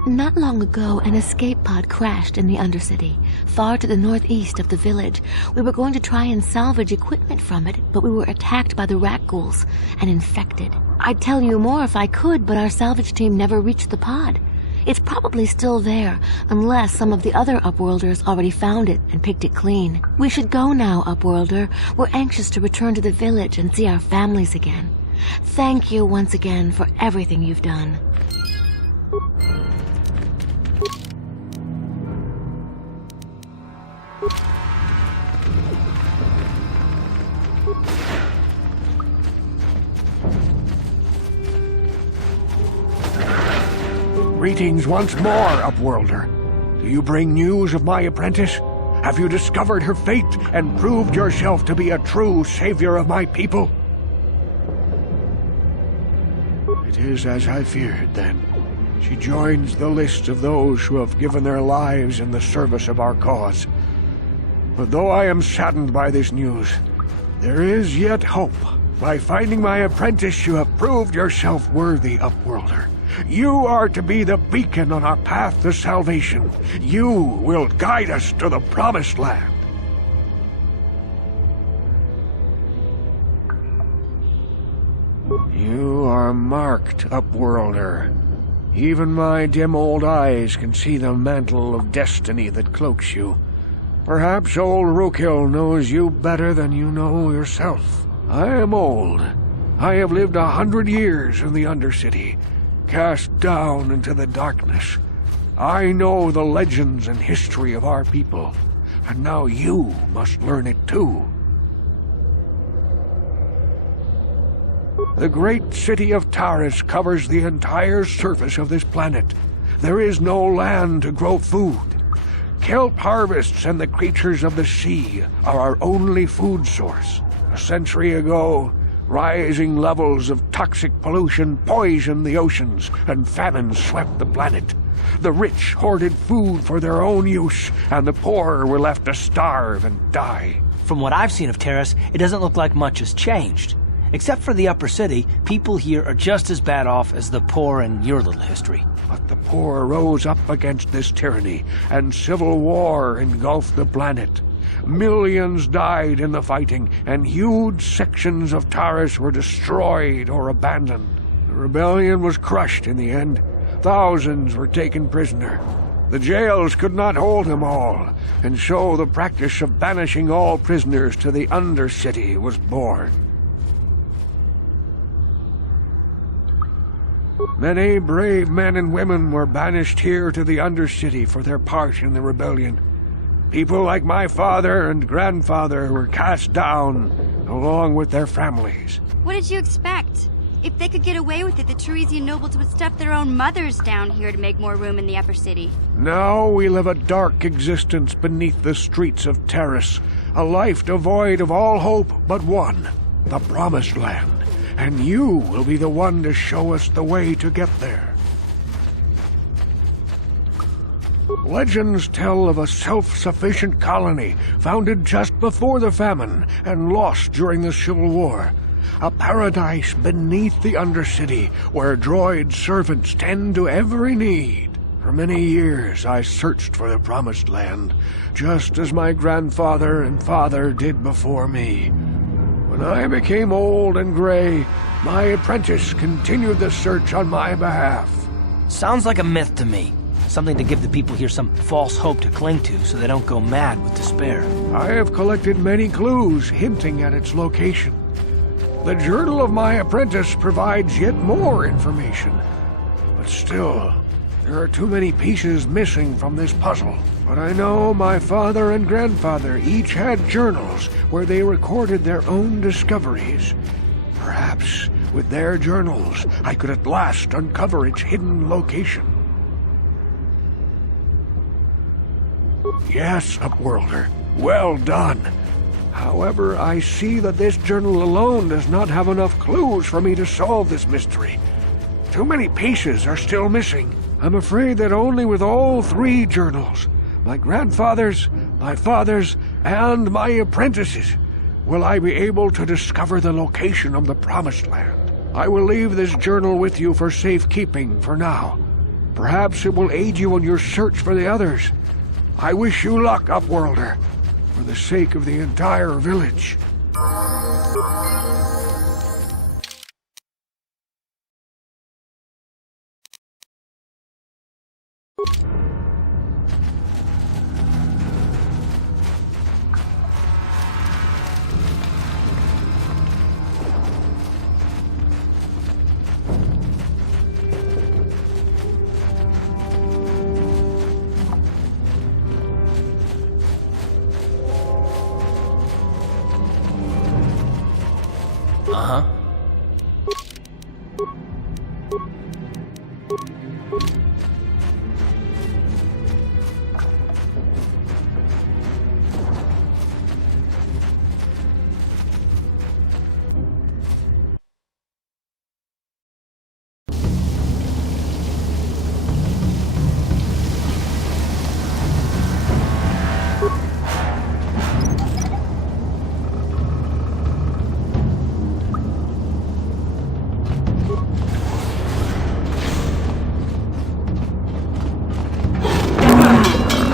Not long ago, an escape pod crashed in the Undercity, far to the northeast of the village. We were going to try and salvage equipment from it, but we were attacked by the rat ghouls and infected. I'd tell you more if I could, but our salvage team never reached the pod. It's probably still there, unless some of the other Upworlders already found it and picked it clean. We should go now, Upworlder. We're anxious to return to the village and see our families again. Thank you once again for everything you've done. Greetings once more, Upworlder. Do you bring news of my apprentice? Have you discovered her fate and proved yourself to be a true savior of my people? It is as I feared, then. She joins the list of those who have given their lives in the service of our cause. But though I am saddened by this news, there is yet hope. By finding my apprentice, you have proved yourself worthy, Upworlder. You are to be the beacon on our path to salvation. You will guide us to the promised land. You are marked, Upworlder. Even my dim old eyes can see the mantle of destiny that cloaks you. Perhaps old Rookhill knows you better than you know yourself. I am old. I have lived 100 years in the Undercity, cast down into the darkness. I know the legends and history of our people. and now you must learn it too. The great city of Taris covers the entire surface of this planet. There is no land to grow food. Kelp harvests and the creatures of the sea are our only food source. A century ago, rising levels of toxic pollution poisoned the oceans, and famine swept the planet. The rich hoarded food for their own use, and the poor were left to starve and die. From what I've seen of Taris, it doesn't look like much has changed. Except for the upper city, people here are just as bad off as the poor in your little history. But the poor rose up against this tyranny, and civil war engulfed the planet. Millions died in the fighting, and huge sections of Taris were destroyed or abandoned. The rebellion was crushed in the end. Thousands were taken prisoner. The jails could not hold them all, and so the practice of banishing all prisoners to the Undercity was born. Many brave men and women were banished here to the Undercity for their part in the rebellion. People like my father and grandfather were cast down, along with their families. What did you expect? If they could get away with it, the Teresian nobles would stuff their own mothers down here to make more room in the upper city. Now we live a dark existence beneath the streets of Taris, a life devoid of all hope but one, the Promised Land. And you will be the one to show us the way to get there. Legends tell of a self-sufficient colony founded just before the famine and lost during the Civil War. A paradise beneath the Undercity where droid servants tend to every need. For many years I searched for the Promised Land, just as my grandfather and father did before me. When I became old and gray, my apprentice continued the search on my behalf. Sounds like a myth to me. Something to give the people here some false hope to cling to so they don't go mad with despair. I have collected many clues hinting at its location. The journal of my apprentice provides yet more information. But still, there are too many pieces missing from this puzzle. But I know my father and grandfather each had journals where they recorded their own discoveries. Perhaps with their journals, I could at last uncover its hidden location. Yes, Upworlder, well done. However, I see that this journal alone does not have enough clues for me to solve this mystery. Too many pieces are still missing. I'm afraid that only with all three journals, my grandfather's, my father's, and my apprentice's, will I be able to discover the location of the Promised Land. I will leave this journal with you for safekeeping for now. Perhaps it will aid you in your search for the others. I wish you luck, Upworlder, for the sake of the entire village. Uh-huh.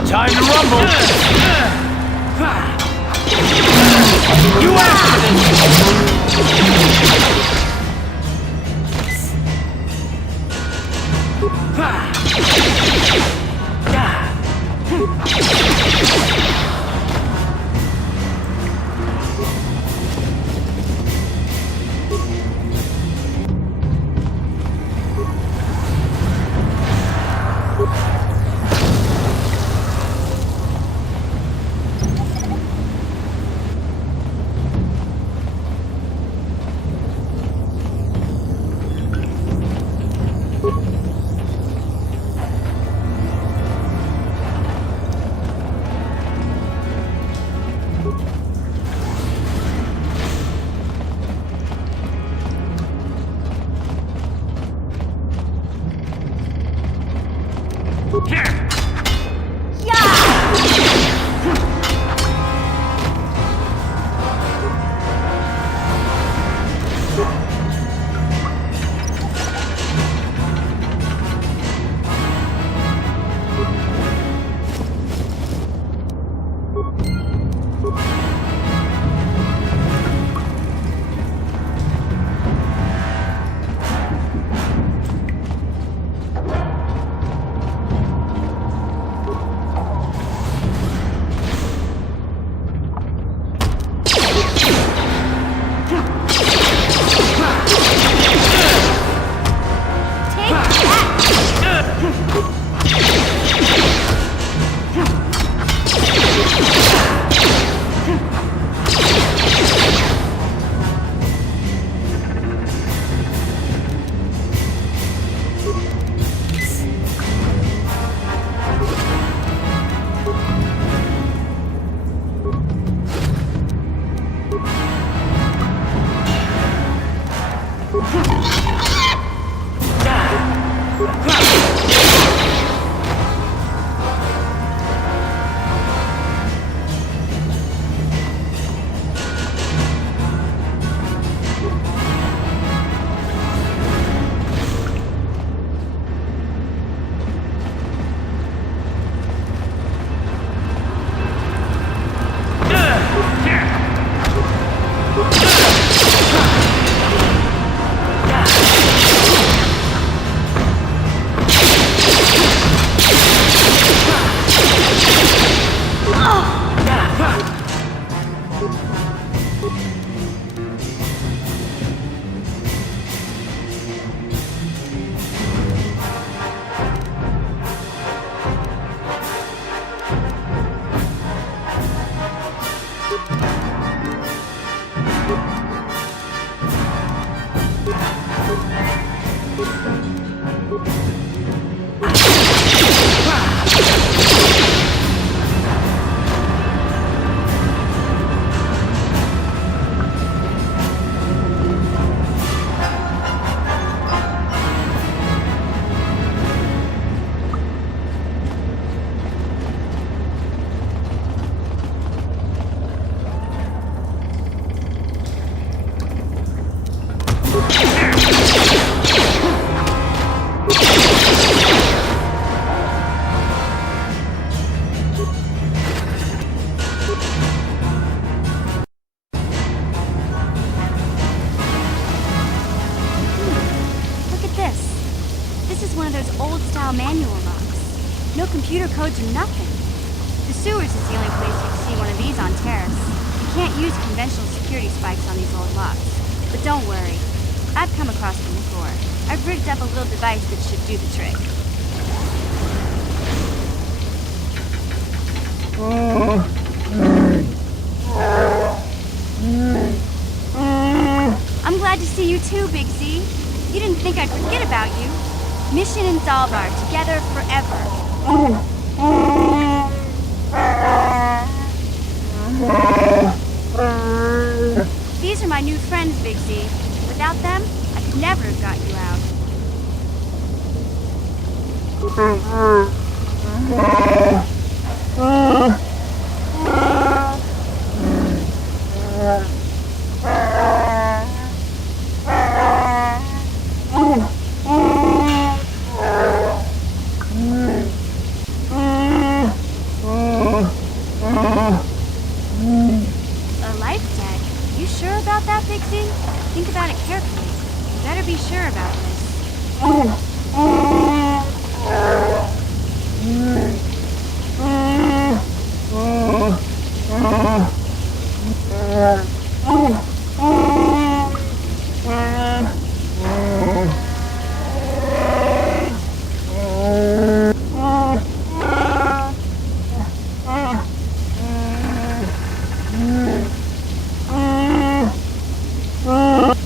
Time to rumble! You Manual locks. No computer codes or nothing. The sewers is the only place you can see one of these on Taris. You can't use conventional security spikes on these old locks. But don't worry. I've come across them before. I've rigged up a little device that should do the trick. I'm glad to see you too, Big Z. You didn't think I'd forget about you. Mission and Zalbar, together forever. These are my new friends, Big Z. Without them, I could never have got you out. A life debt. You sure about that, Big Z? Think about it carefully. You better be sure about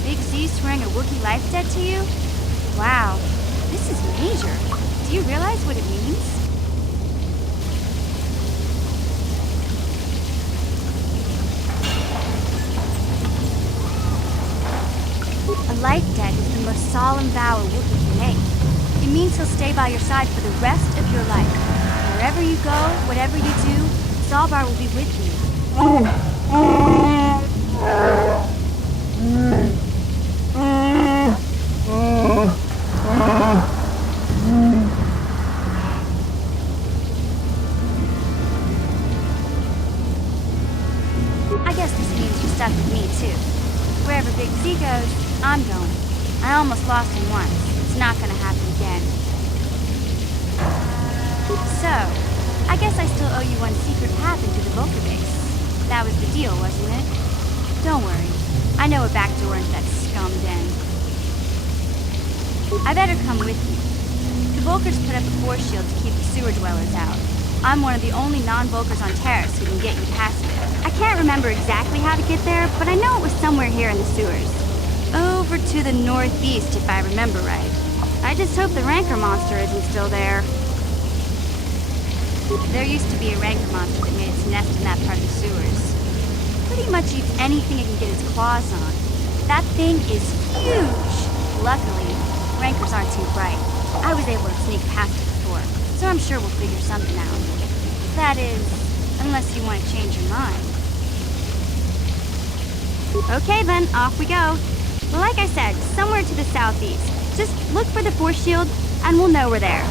Big Z swearing a Wookiee life debt to you? Wow, this is major. Do you realize what it means? A life debt is the most solemn vow a Wookiee can make. It means he'll stay by your side for the rest of your life. Wherever you go, whatever you do, Zalbar will be with you. I guess this means you're stuck with me, too. Wherever Big Z goes, I'm going. I almost lost him once. It's not gonna happen again. So, I guess I still owe you one secret path into the Volker base. That was the deal, wasn't it? Don't worry. I know a back door into that scum den. I better come with you. The Volkers put up a force shield to keep the sewer dwellers out. I'm one of the only non-Volkers on Taris who can get you past it. I can't remember exactly how to get there, but I know it was somewhere here in the sewers. Over to the northeast, if I remember right. I just hope the rancor monster isn't still there. There used to be a rancor monster that made its nest in that part of the sewers. Pretty much eats anything it can get its claws on. That thing is huge! Luckily, rancors aren't too bright. I was able to sneak past it before, so I'm sure we'll figure something out. That is, unless you want to change your mind. Okay then, off we go. Well, like I said, somewhere to the southeast. Just look for the force shield, and we'll know we're there.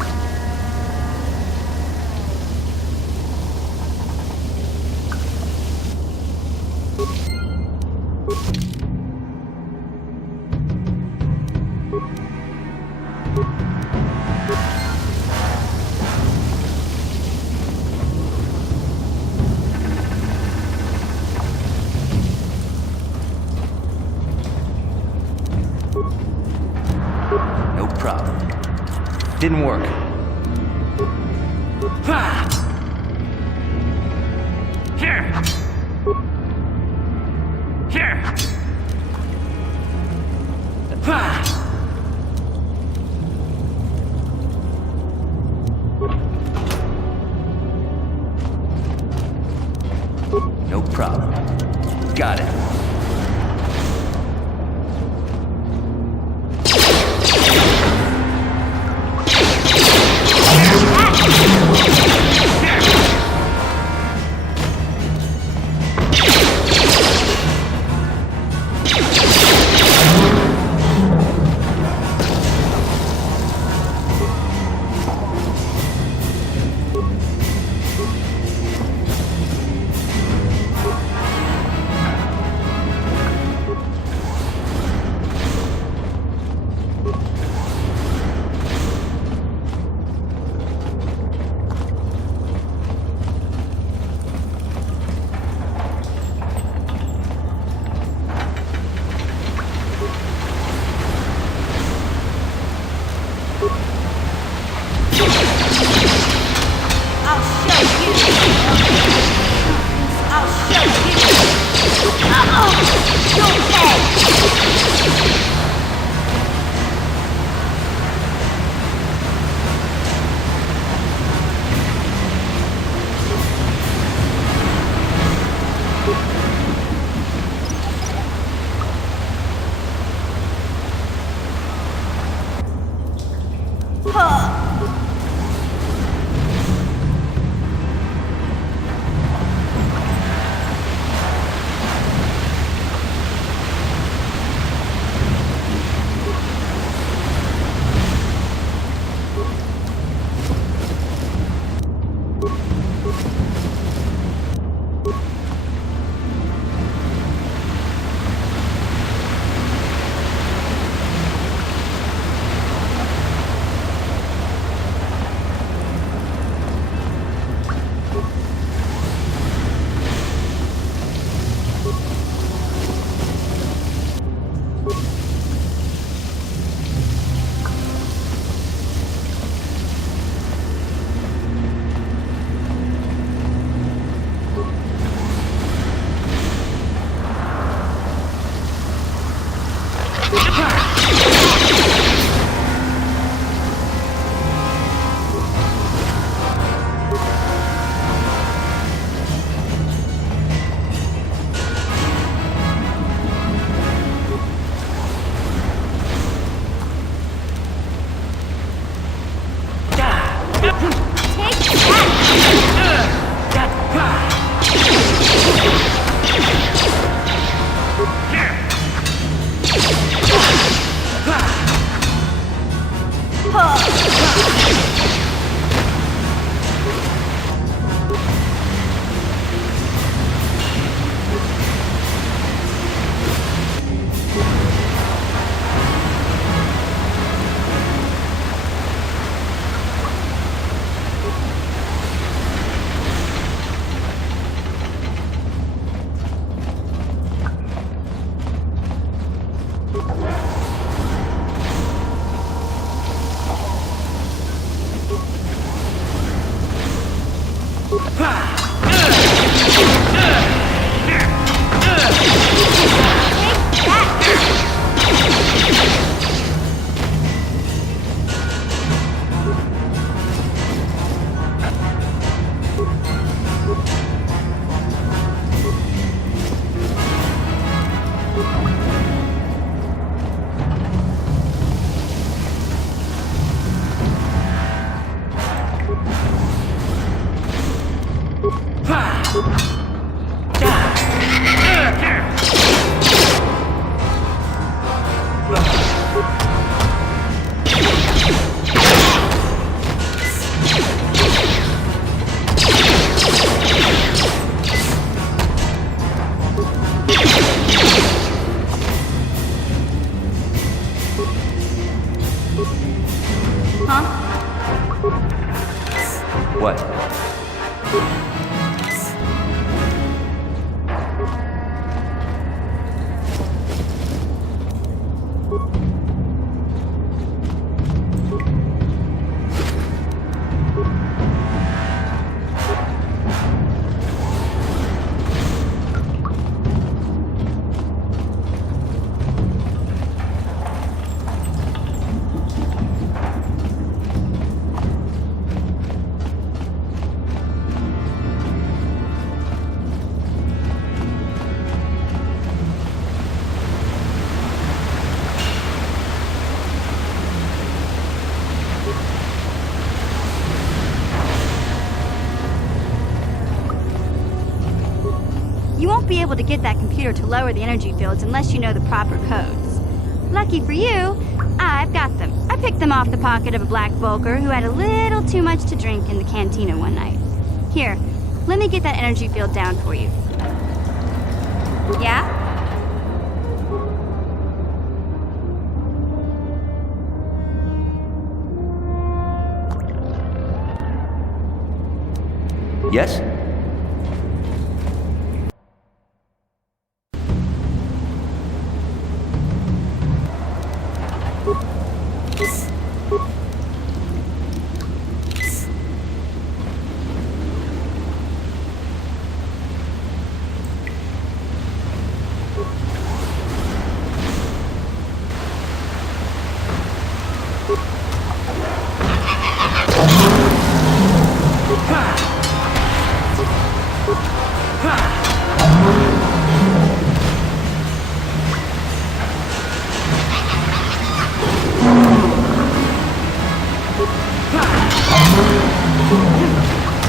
No problem. Didn't work. Here! Here! No problem. Got it. What? You won't be able to get that computer to lower the energy fields unless you know the proper codes. Lucky for you, I've got them. I picked them off the pocket of a black Volker who had a little too much to drink in the cantina one night. Here, let me get that energy field down for you. Yeah? Yes?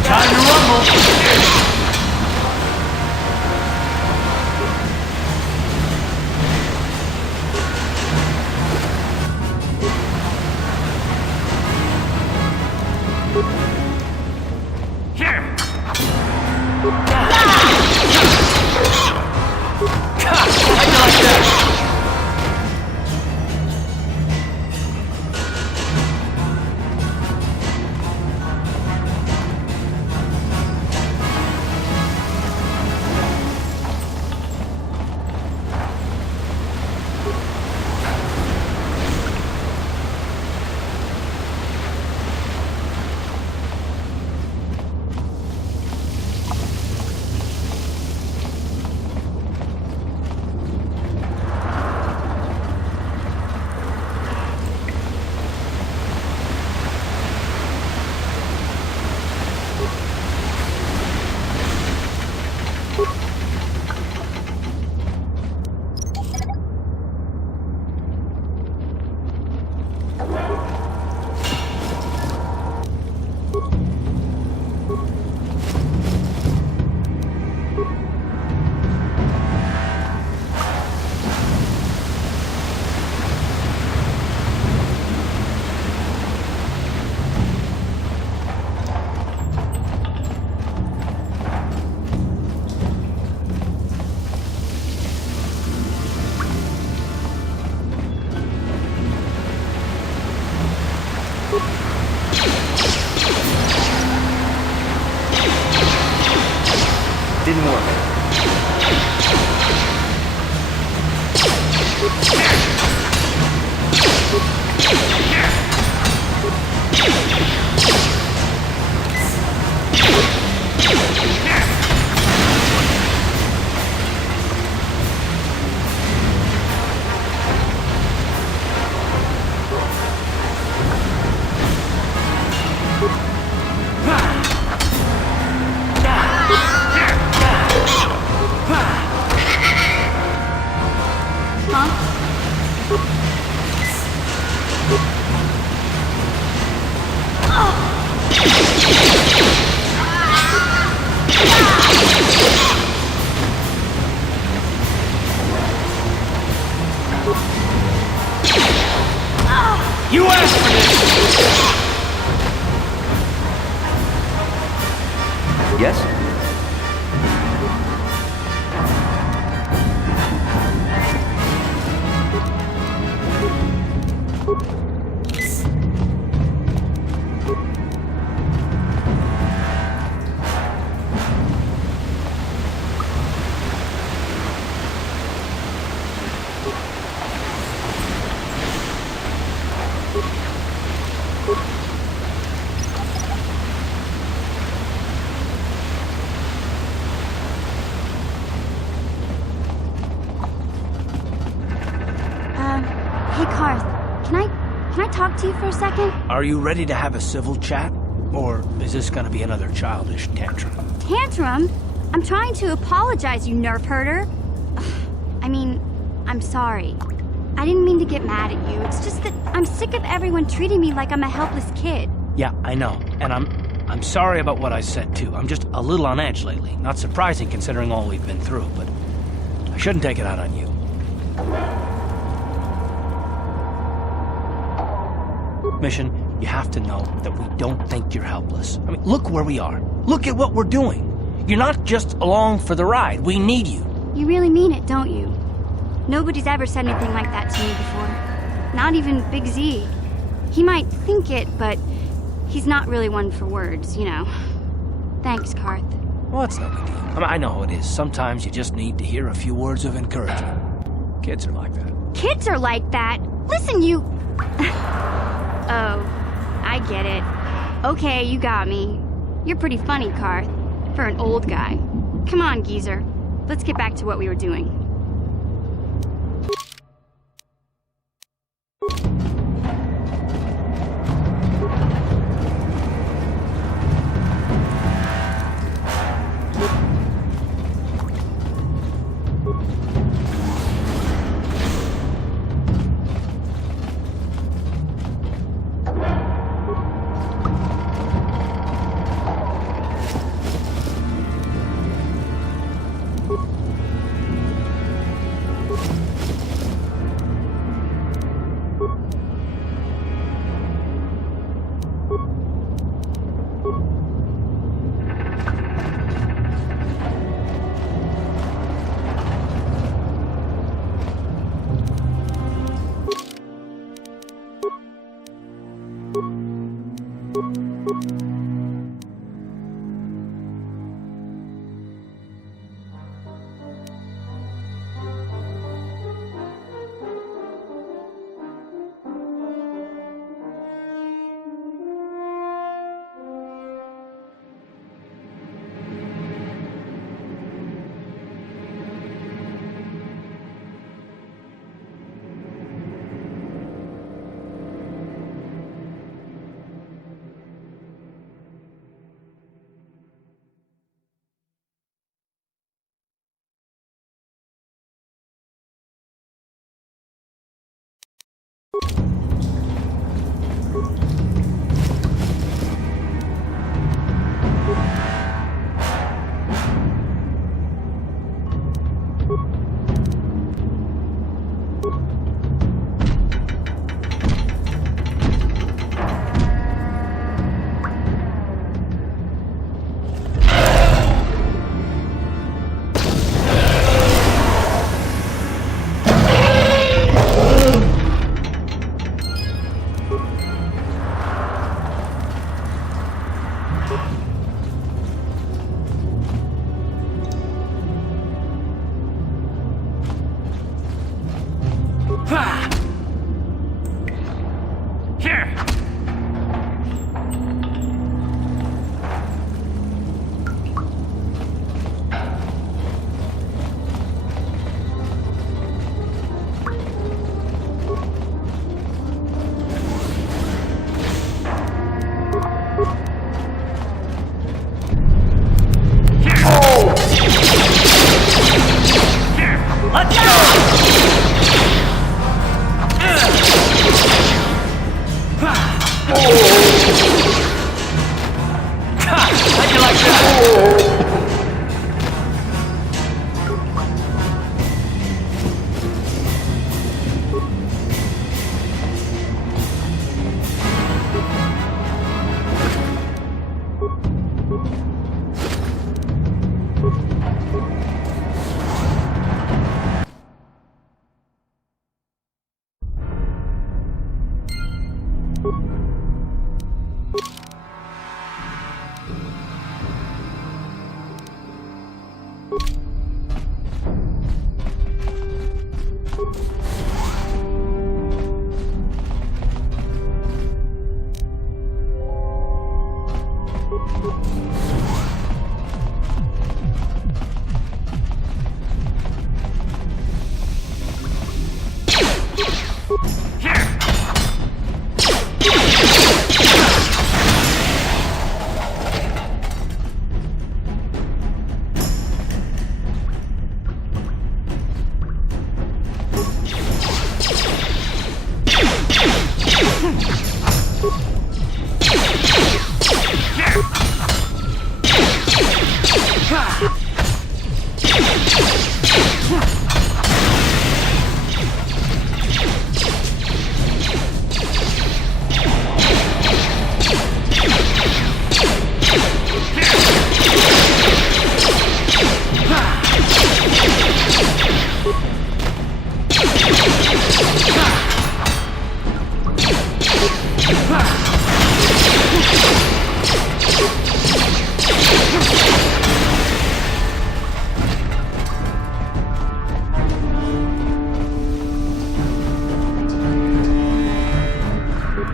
Time to rumble! Didn't work. Yes? Hey, Karth. Can I talk to you for a second? Are you ready to have a civil chat? Or is this gonna be another childish tantrum? Tantrum? I'm trying to apologize, you nerf herder. I mean, I'm sorry. I didn't mean to get mad at you. It's just that I'm sick of everyone treating me like I'm a helpless kid. Yeah, I know. And I'm sorry about what I said, too. I'm just a little on edge lately. Not surprising considering all we've been through, but I shouldn't take it out on you. Mission, you have to know that we don't think you're helpless. I mean, look where we are. Look at what we're doing. You're not just along for the ride. We need you. You really mean it, don't you? Nobody's ever said anything like that to me before. Not even Big Z. He might think it, but he's not really one for words, you know. Thanks, Karth. Well, it's no big deal. I mean, I know how it is. Sometimes you just need to hear a few words of encouragement. Kids are like that. Kids are like that? Listen, you... Oh, I get it. Okay, you got me. You're pretty funny, Karth, for an old guy. Come on, geezer. Let's get back to what we were doing.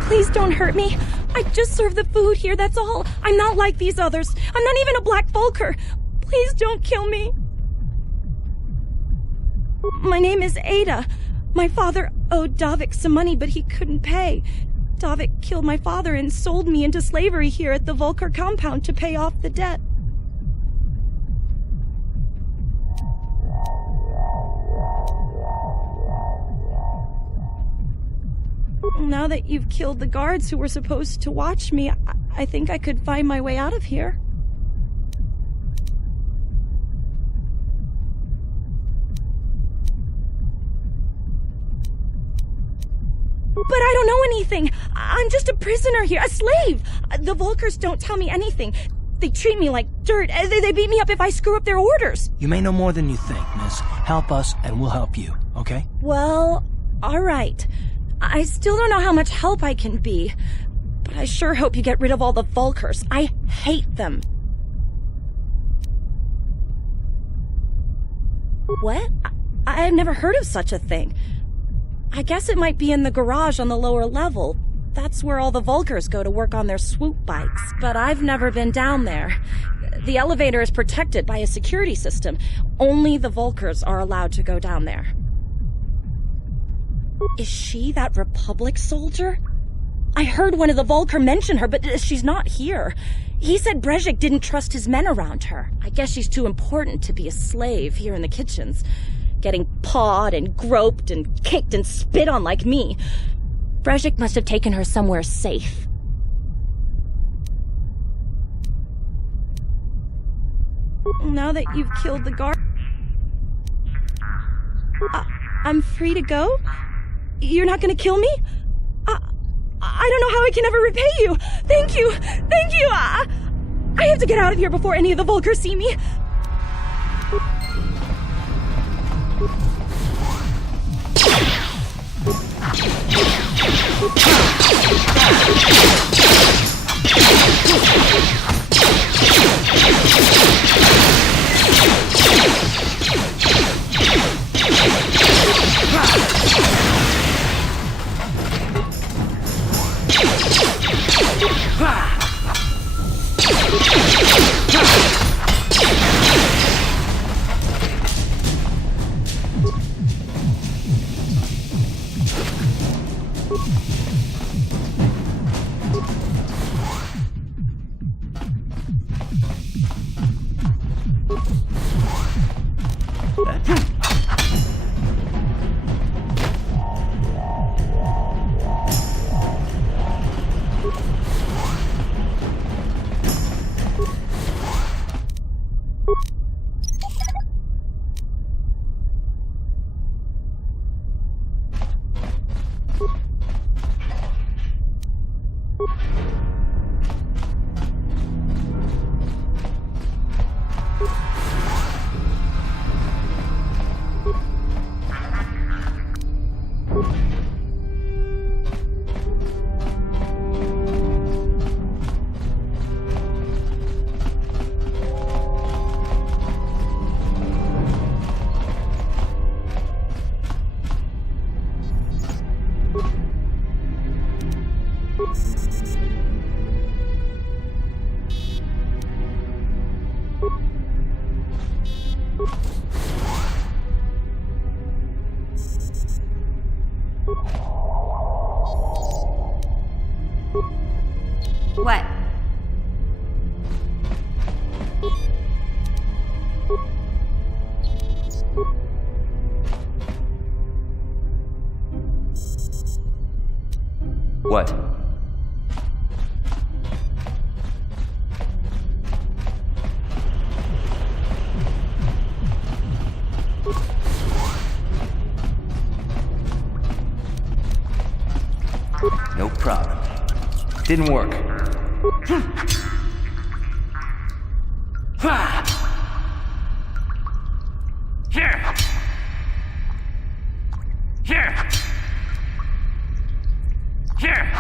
Please don't hurt me. I just serve the food here, that's all. I'm not like these others. I'm not even a Black Vulker. Please don't kill me. My name is Ada. My father owed Davik some money, but he couldn't pay. Davik killed my father and sold me into slavery here at the Vulker compound to pay off the debt. Now that you've killed the guards who were supposed to watch me, I think I could find my way out of here. But I don't know anything. I'm just a prisoner here, a slave. The Vulkers don't tell me anything. They treat me like dirt. They beat me up if I screw up their orders. You may know more than you think, miss. Help us and we'll help you, okay? Well, all right. I still don't know how much help I can be, but I sure hope you get rid of all the Vulkers. I hate them. What? I've never heard of such a thing. I guess it might be in the garage on the lower level. That's where all the Vulkers go to work on their swoop bikes, but I've never been down there. The elevator is protected by a security system. Only the Vulkers are allowed to go down there. Is she that Republic soldier? I heard one of the Vulker mention her, but she's not here. He said Brezhik didn't trust his men around her. I guess she's too important to be a slave here in the kitchens, getting pawed and groped and kicked and spit on like me. Brezhik must have taken her somewhere safe. Now that you've killed the guard, I'm free to go? You're not gonna kill me? I don't know how I can ever repay you. Thank you. Thank you. I have to get out of here before any of the Vulkers see me. Didn't work. Here! Here! Here!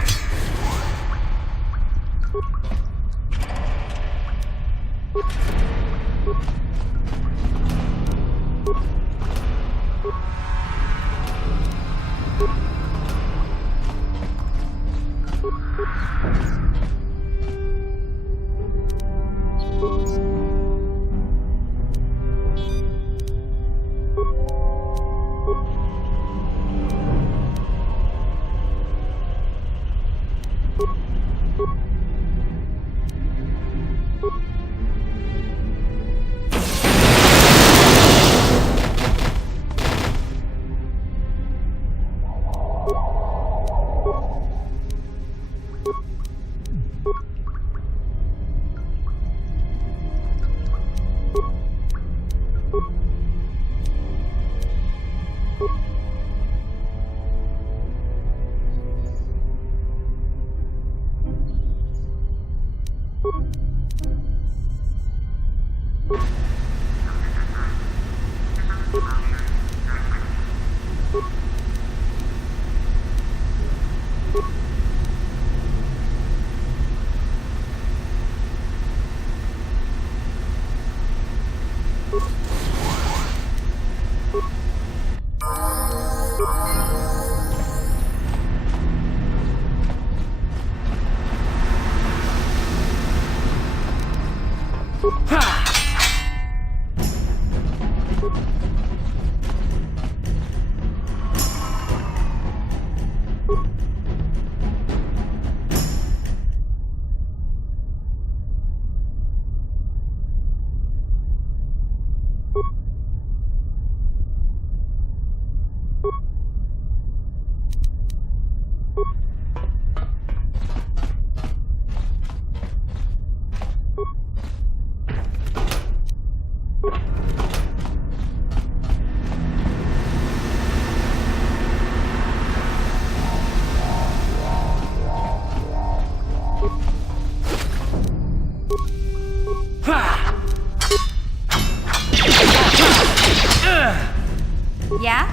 Yeah?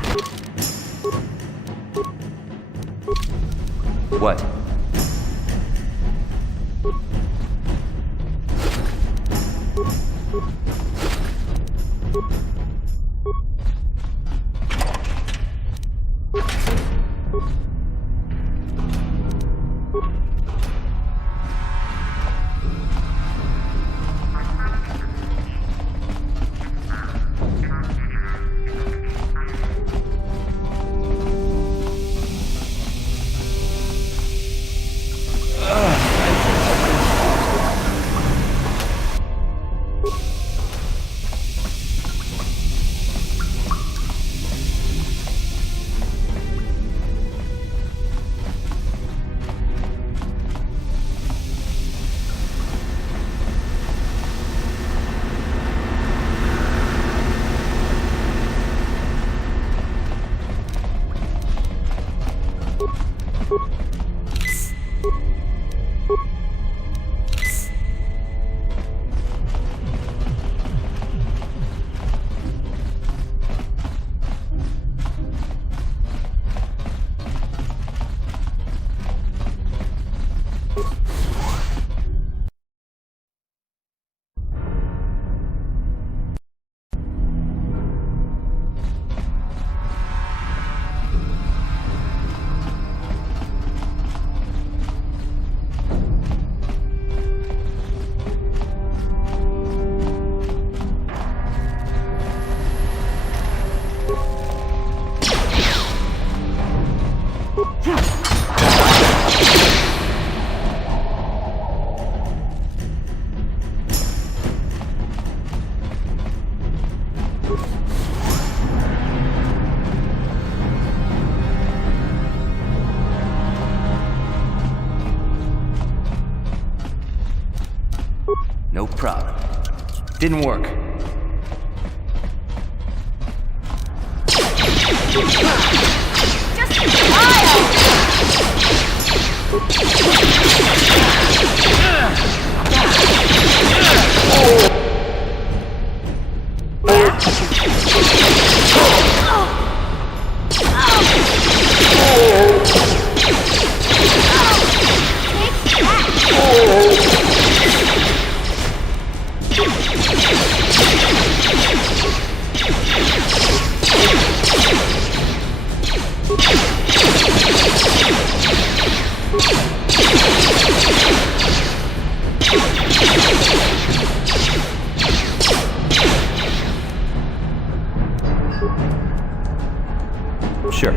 What? No problem. Didn't work. Just smile! Sure.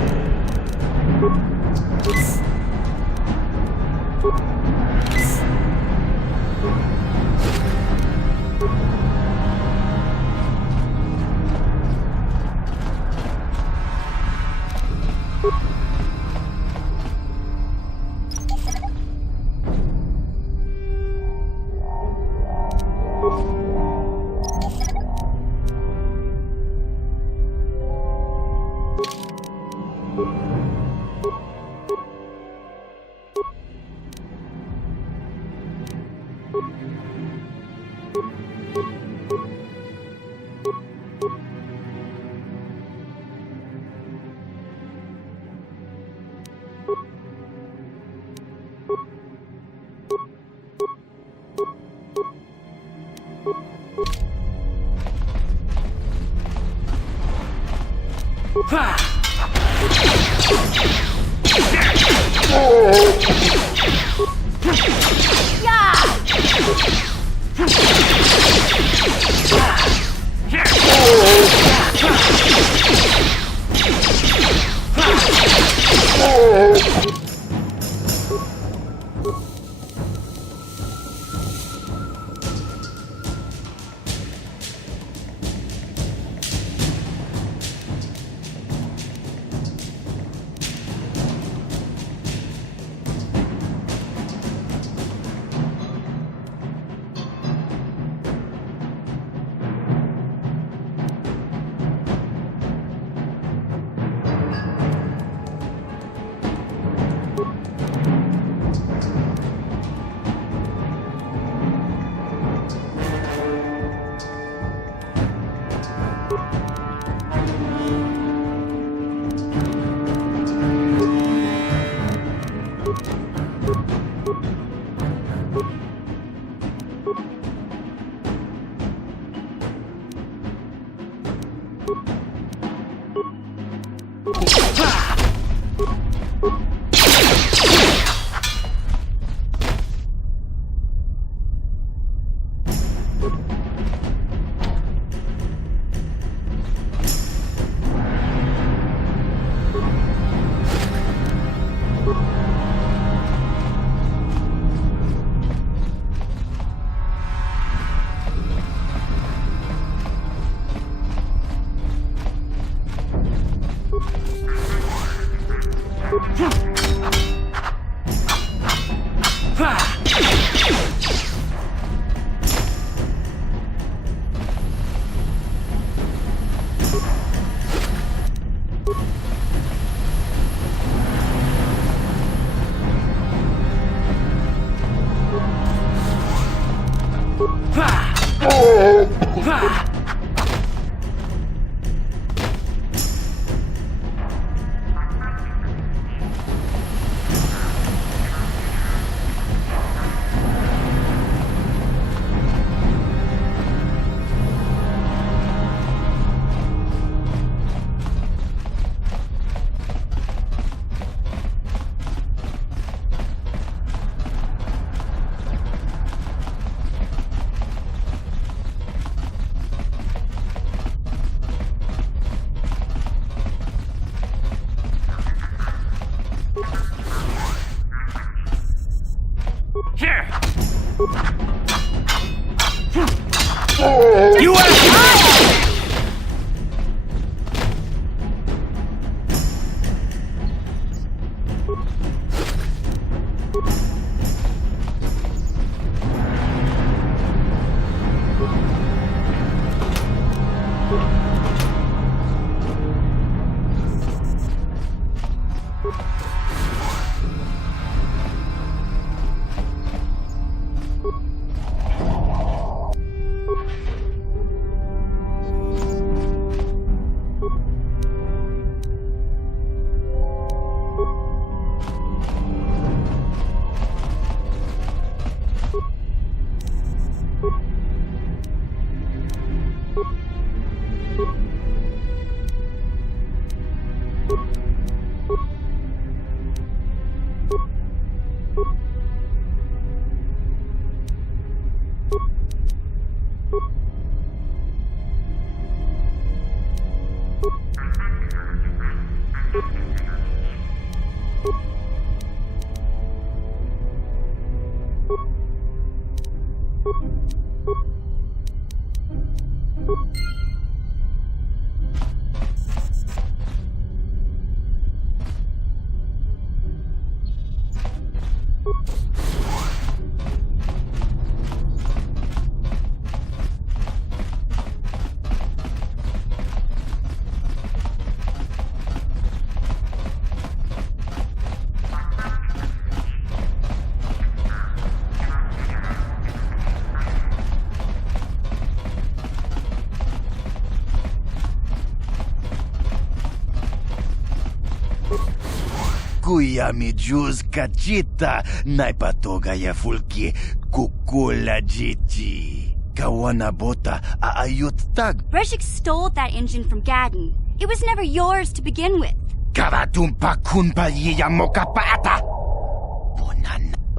Kuya mi juz kachita naipatoga ya fulki kukula jiji. Kawana bota aayut tag. Breshik stole that engine from Gadden. It was never yours to begin with. Karatumpa kunpa yiya mokapata.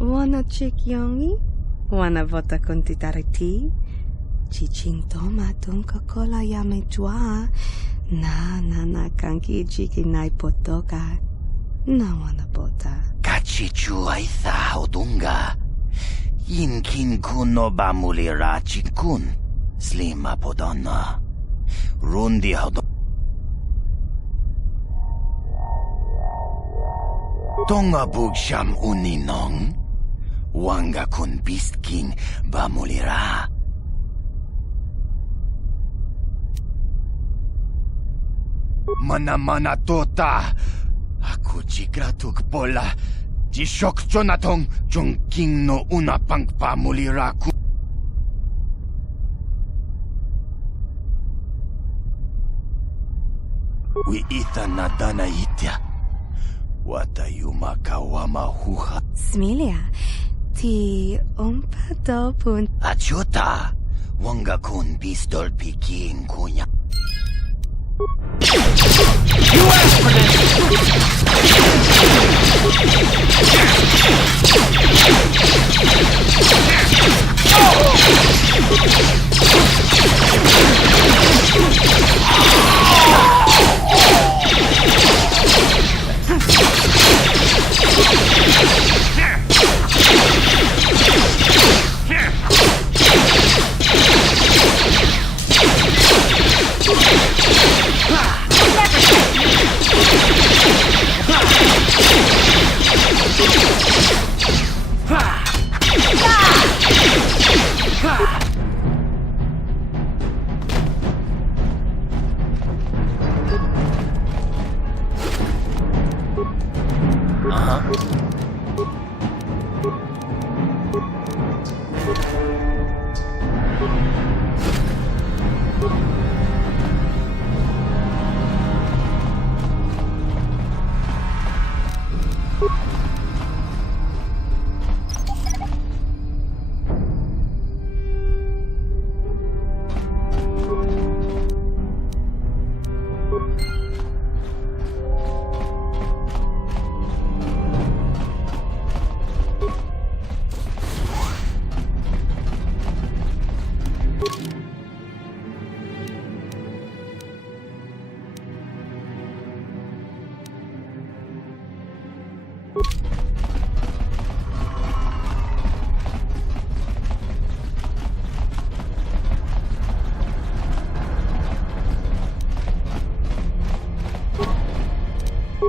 Wanna chick yongi? Wanna vota kontitariti? Chichintoma tunka kola yame jua. Na kanki chiki naipotoga. Na wana bota. Kachichu aitha odunga. Yinkin kuno bamulira chinkun. Slima podonna. Rundi hodon. Tonga bugsham uninong. Wanga kun beast king bamulira. Mana tota. Aku jigratuk pola. Jishok Jonatong Jongking no una pang pamuliraku. Wi ita nadana itya. Watayuma kawama huha. Smilia, ti umpa dopun. Achuta. Wanga kun pistol piking kunya. You asked for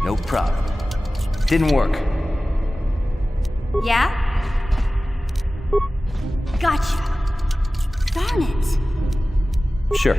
No problem. Didn't work. Yeah? Gotcha. Darn it. Sure.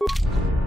you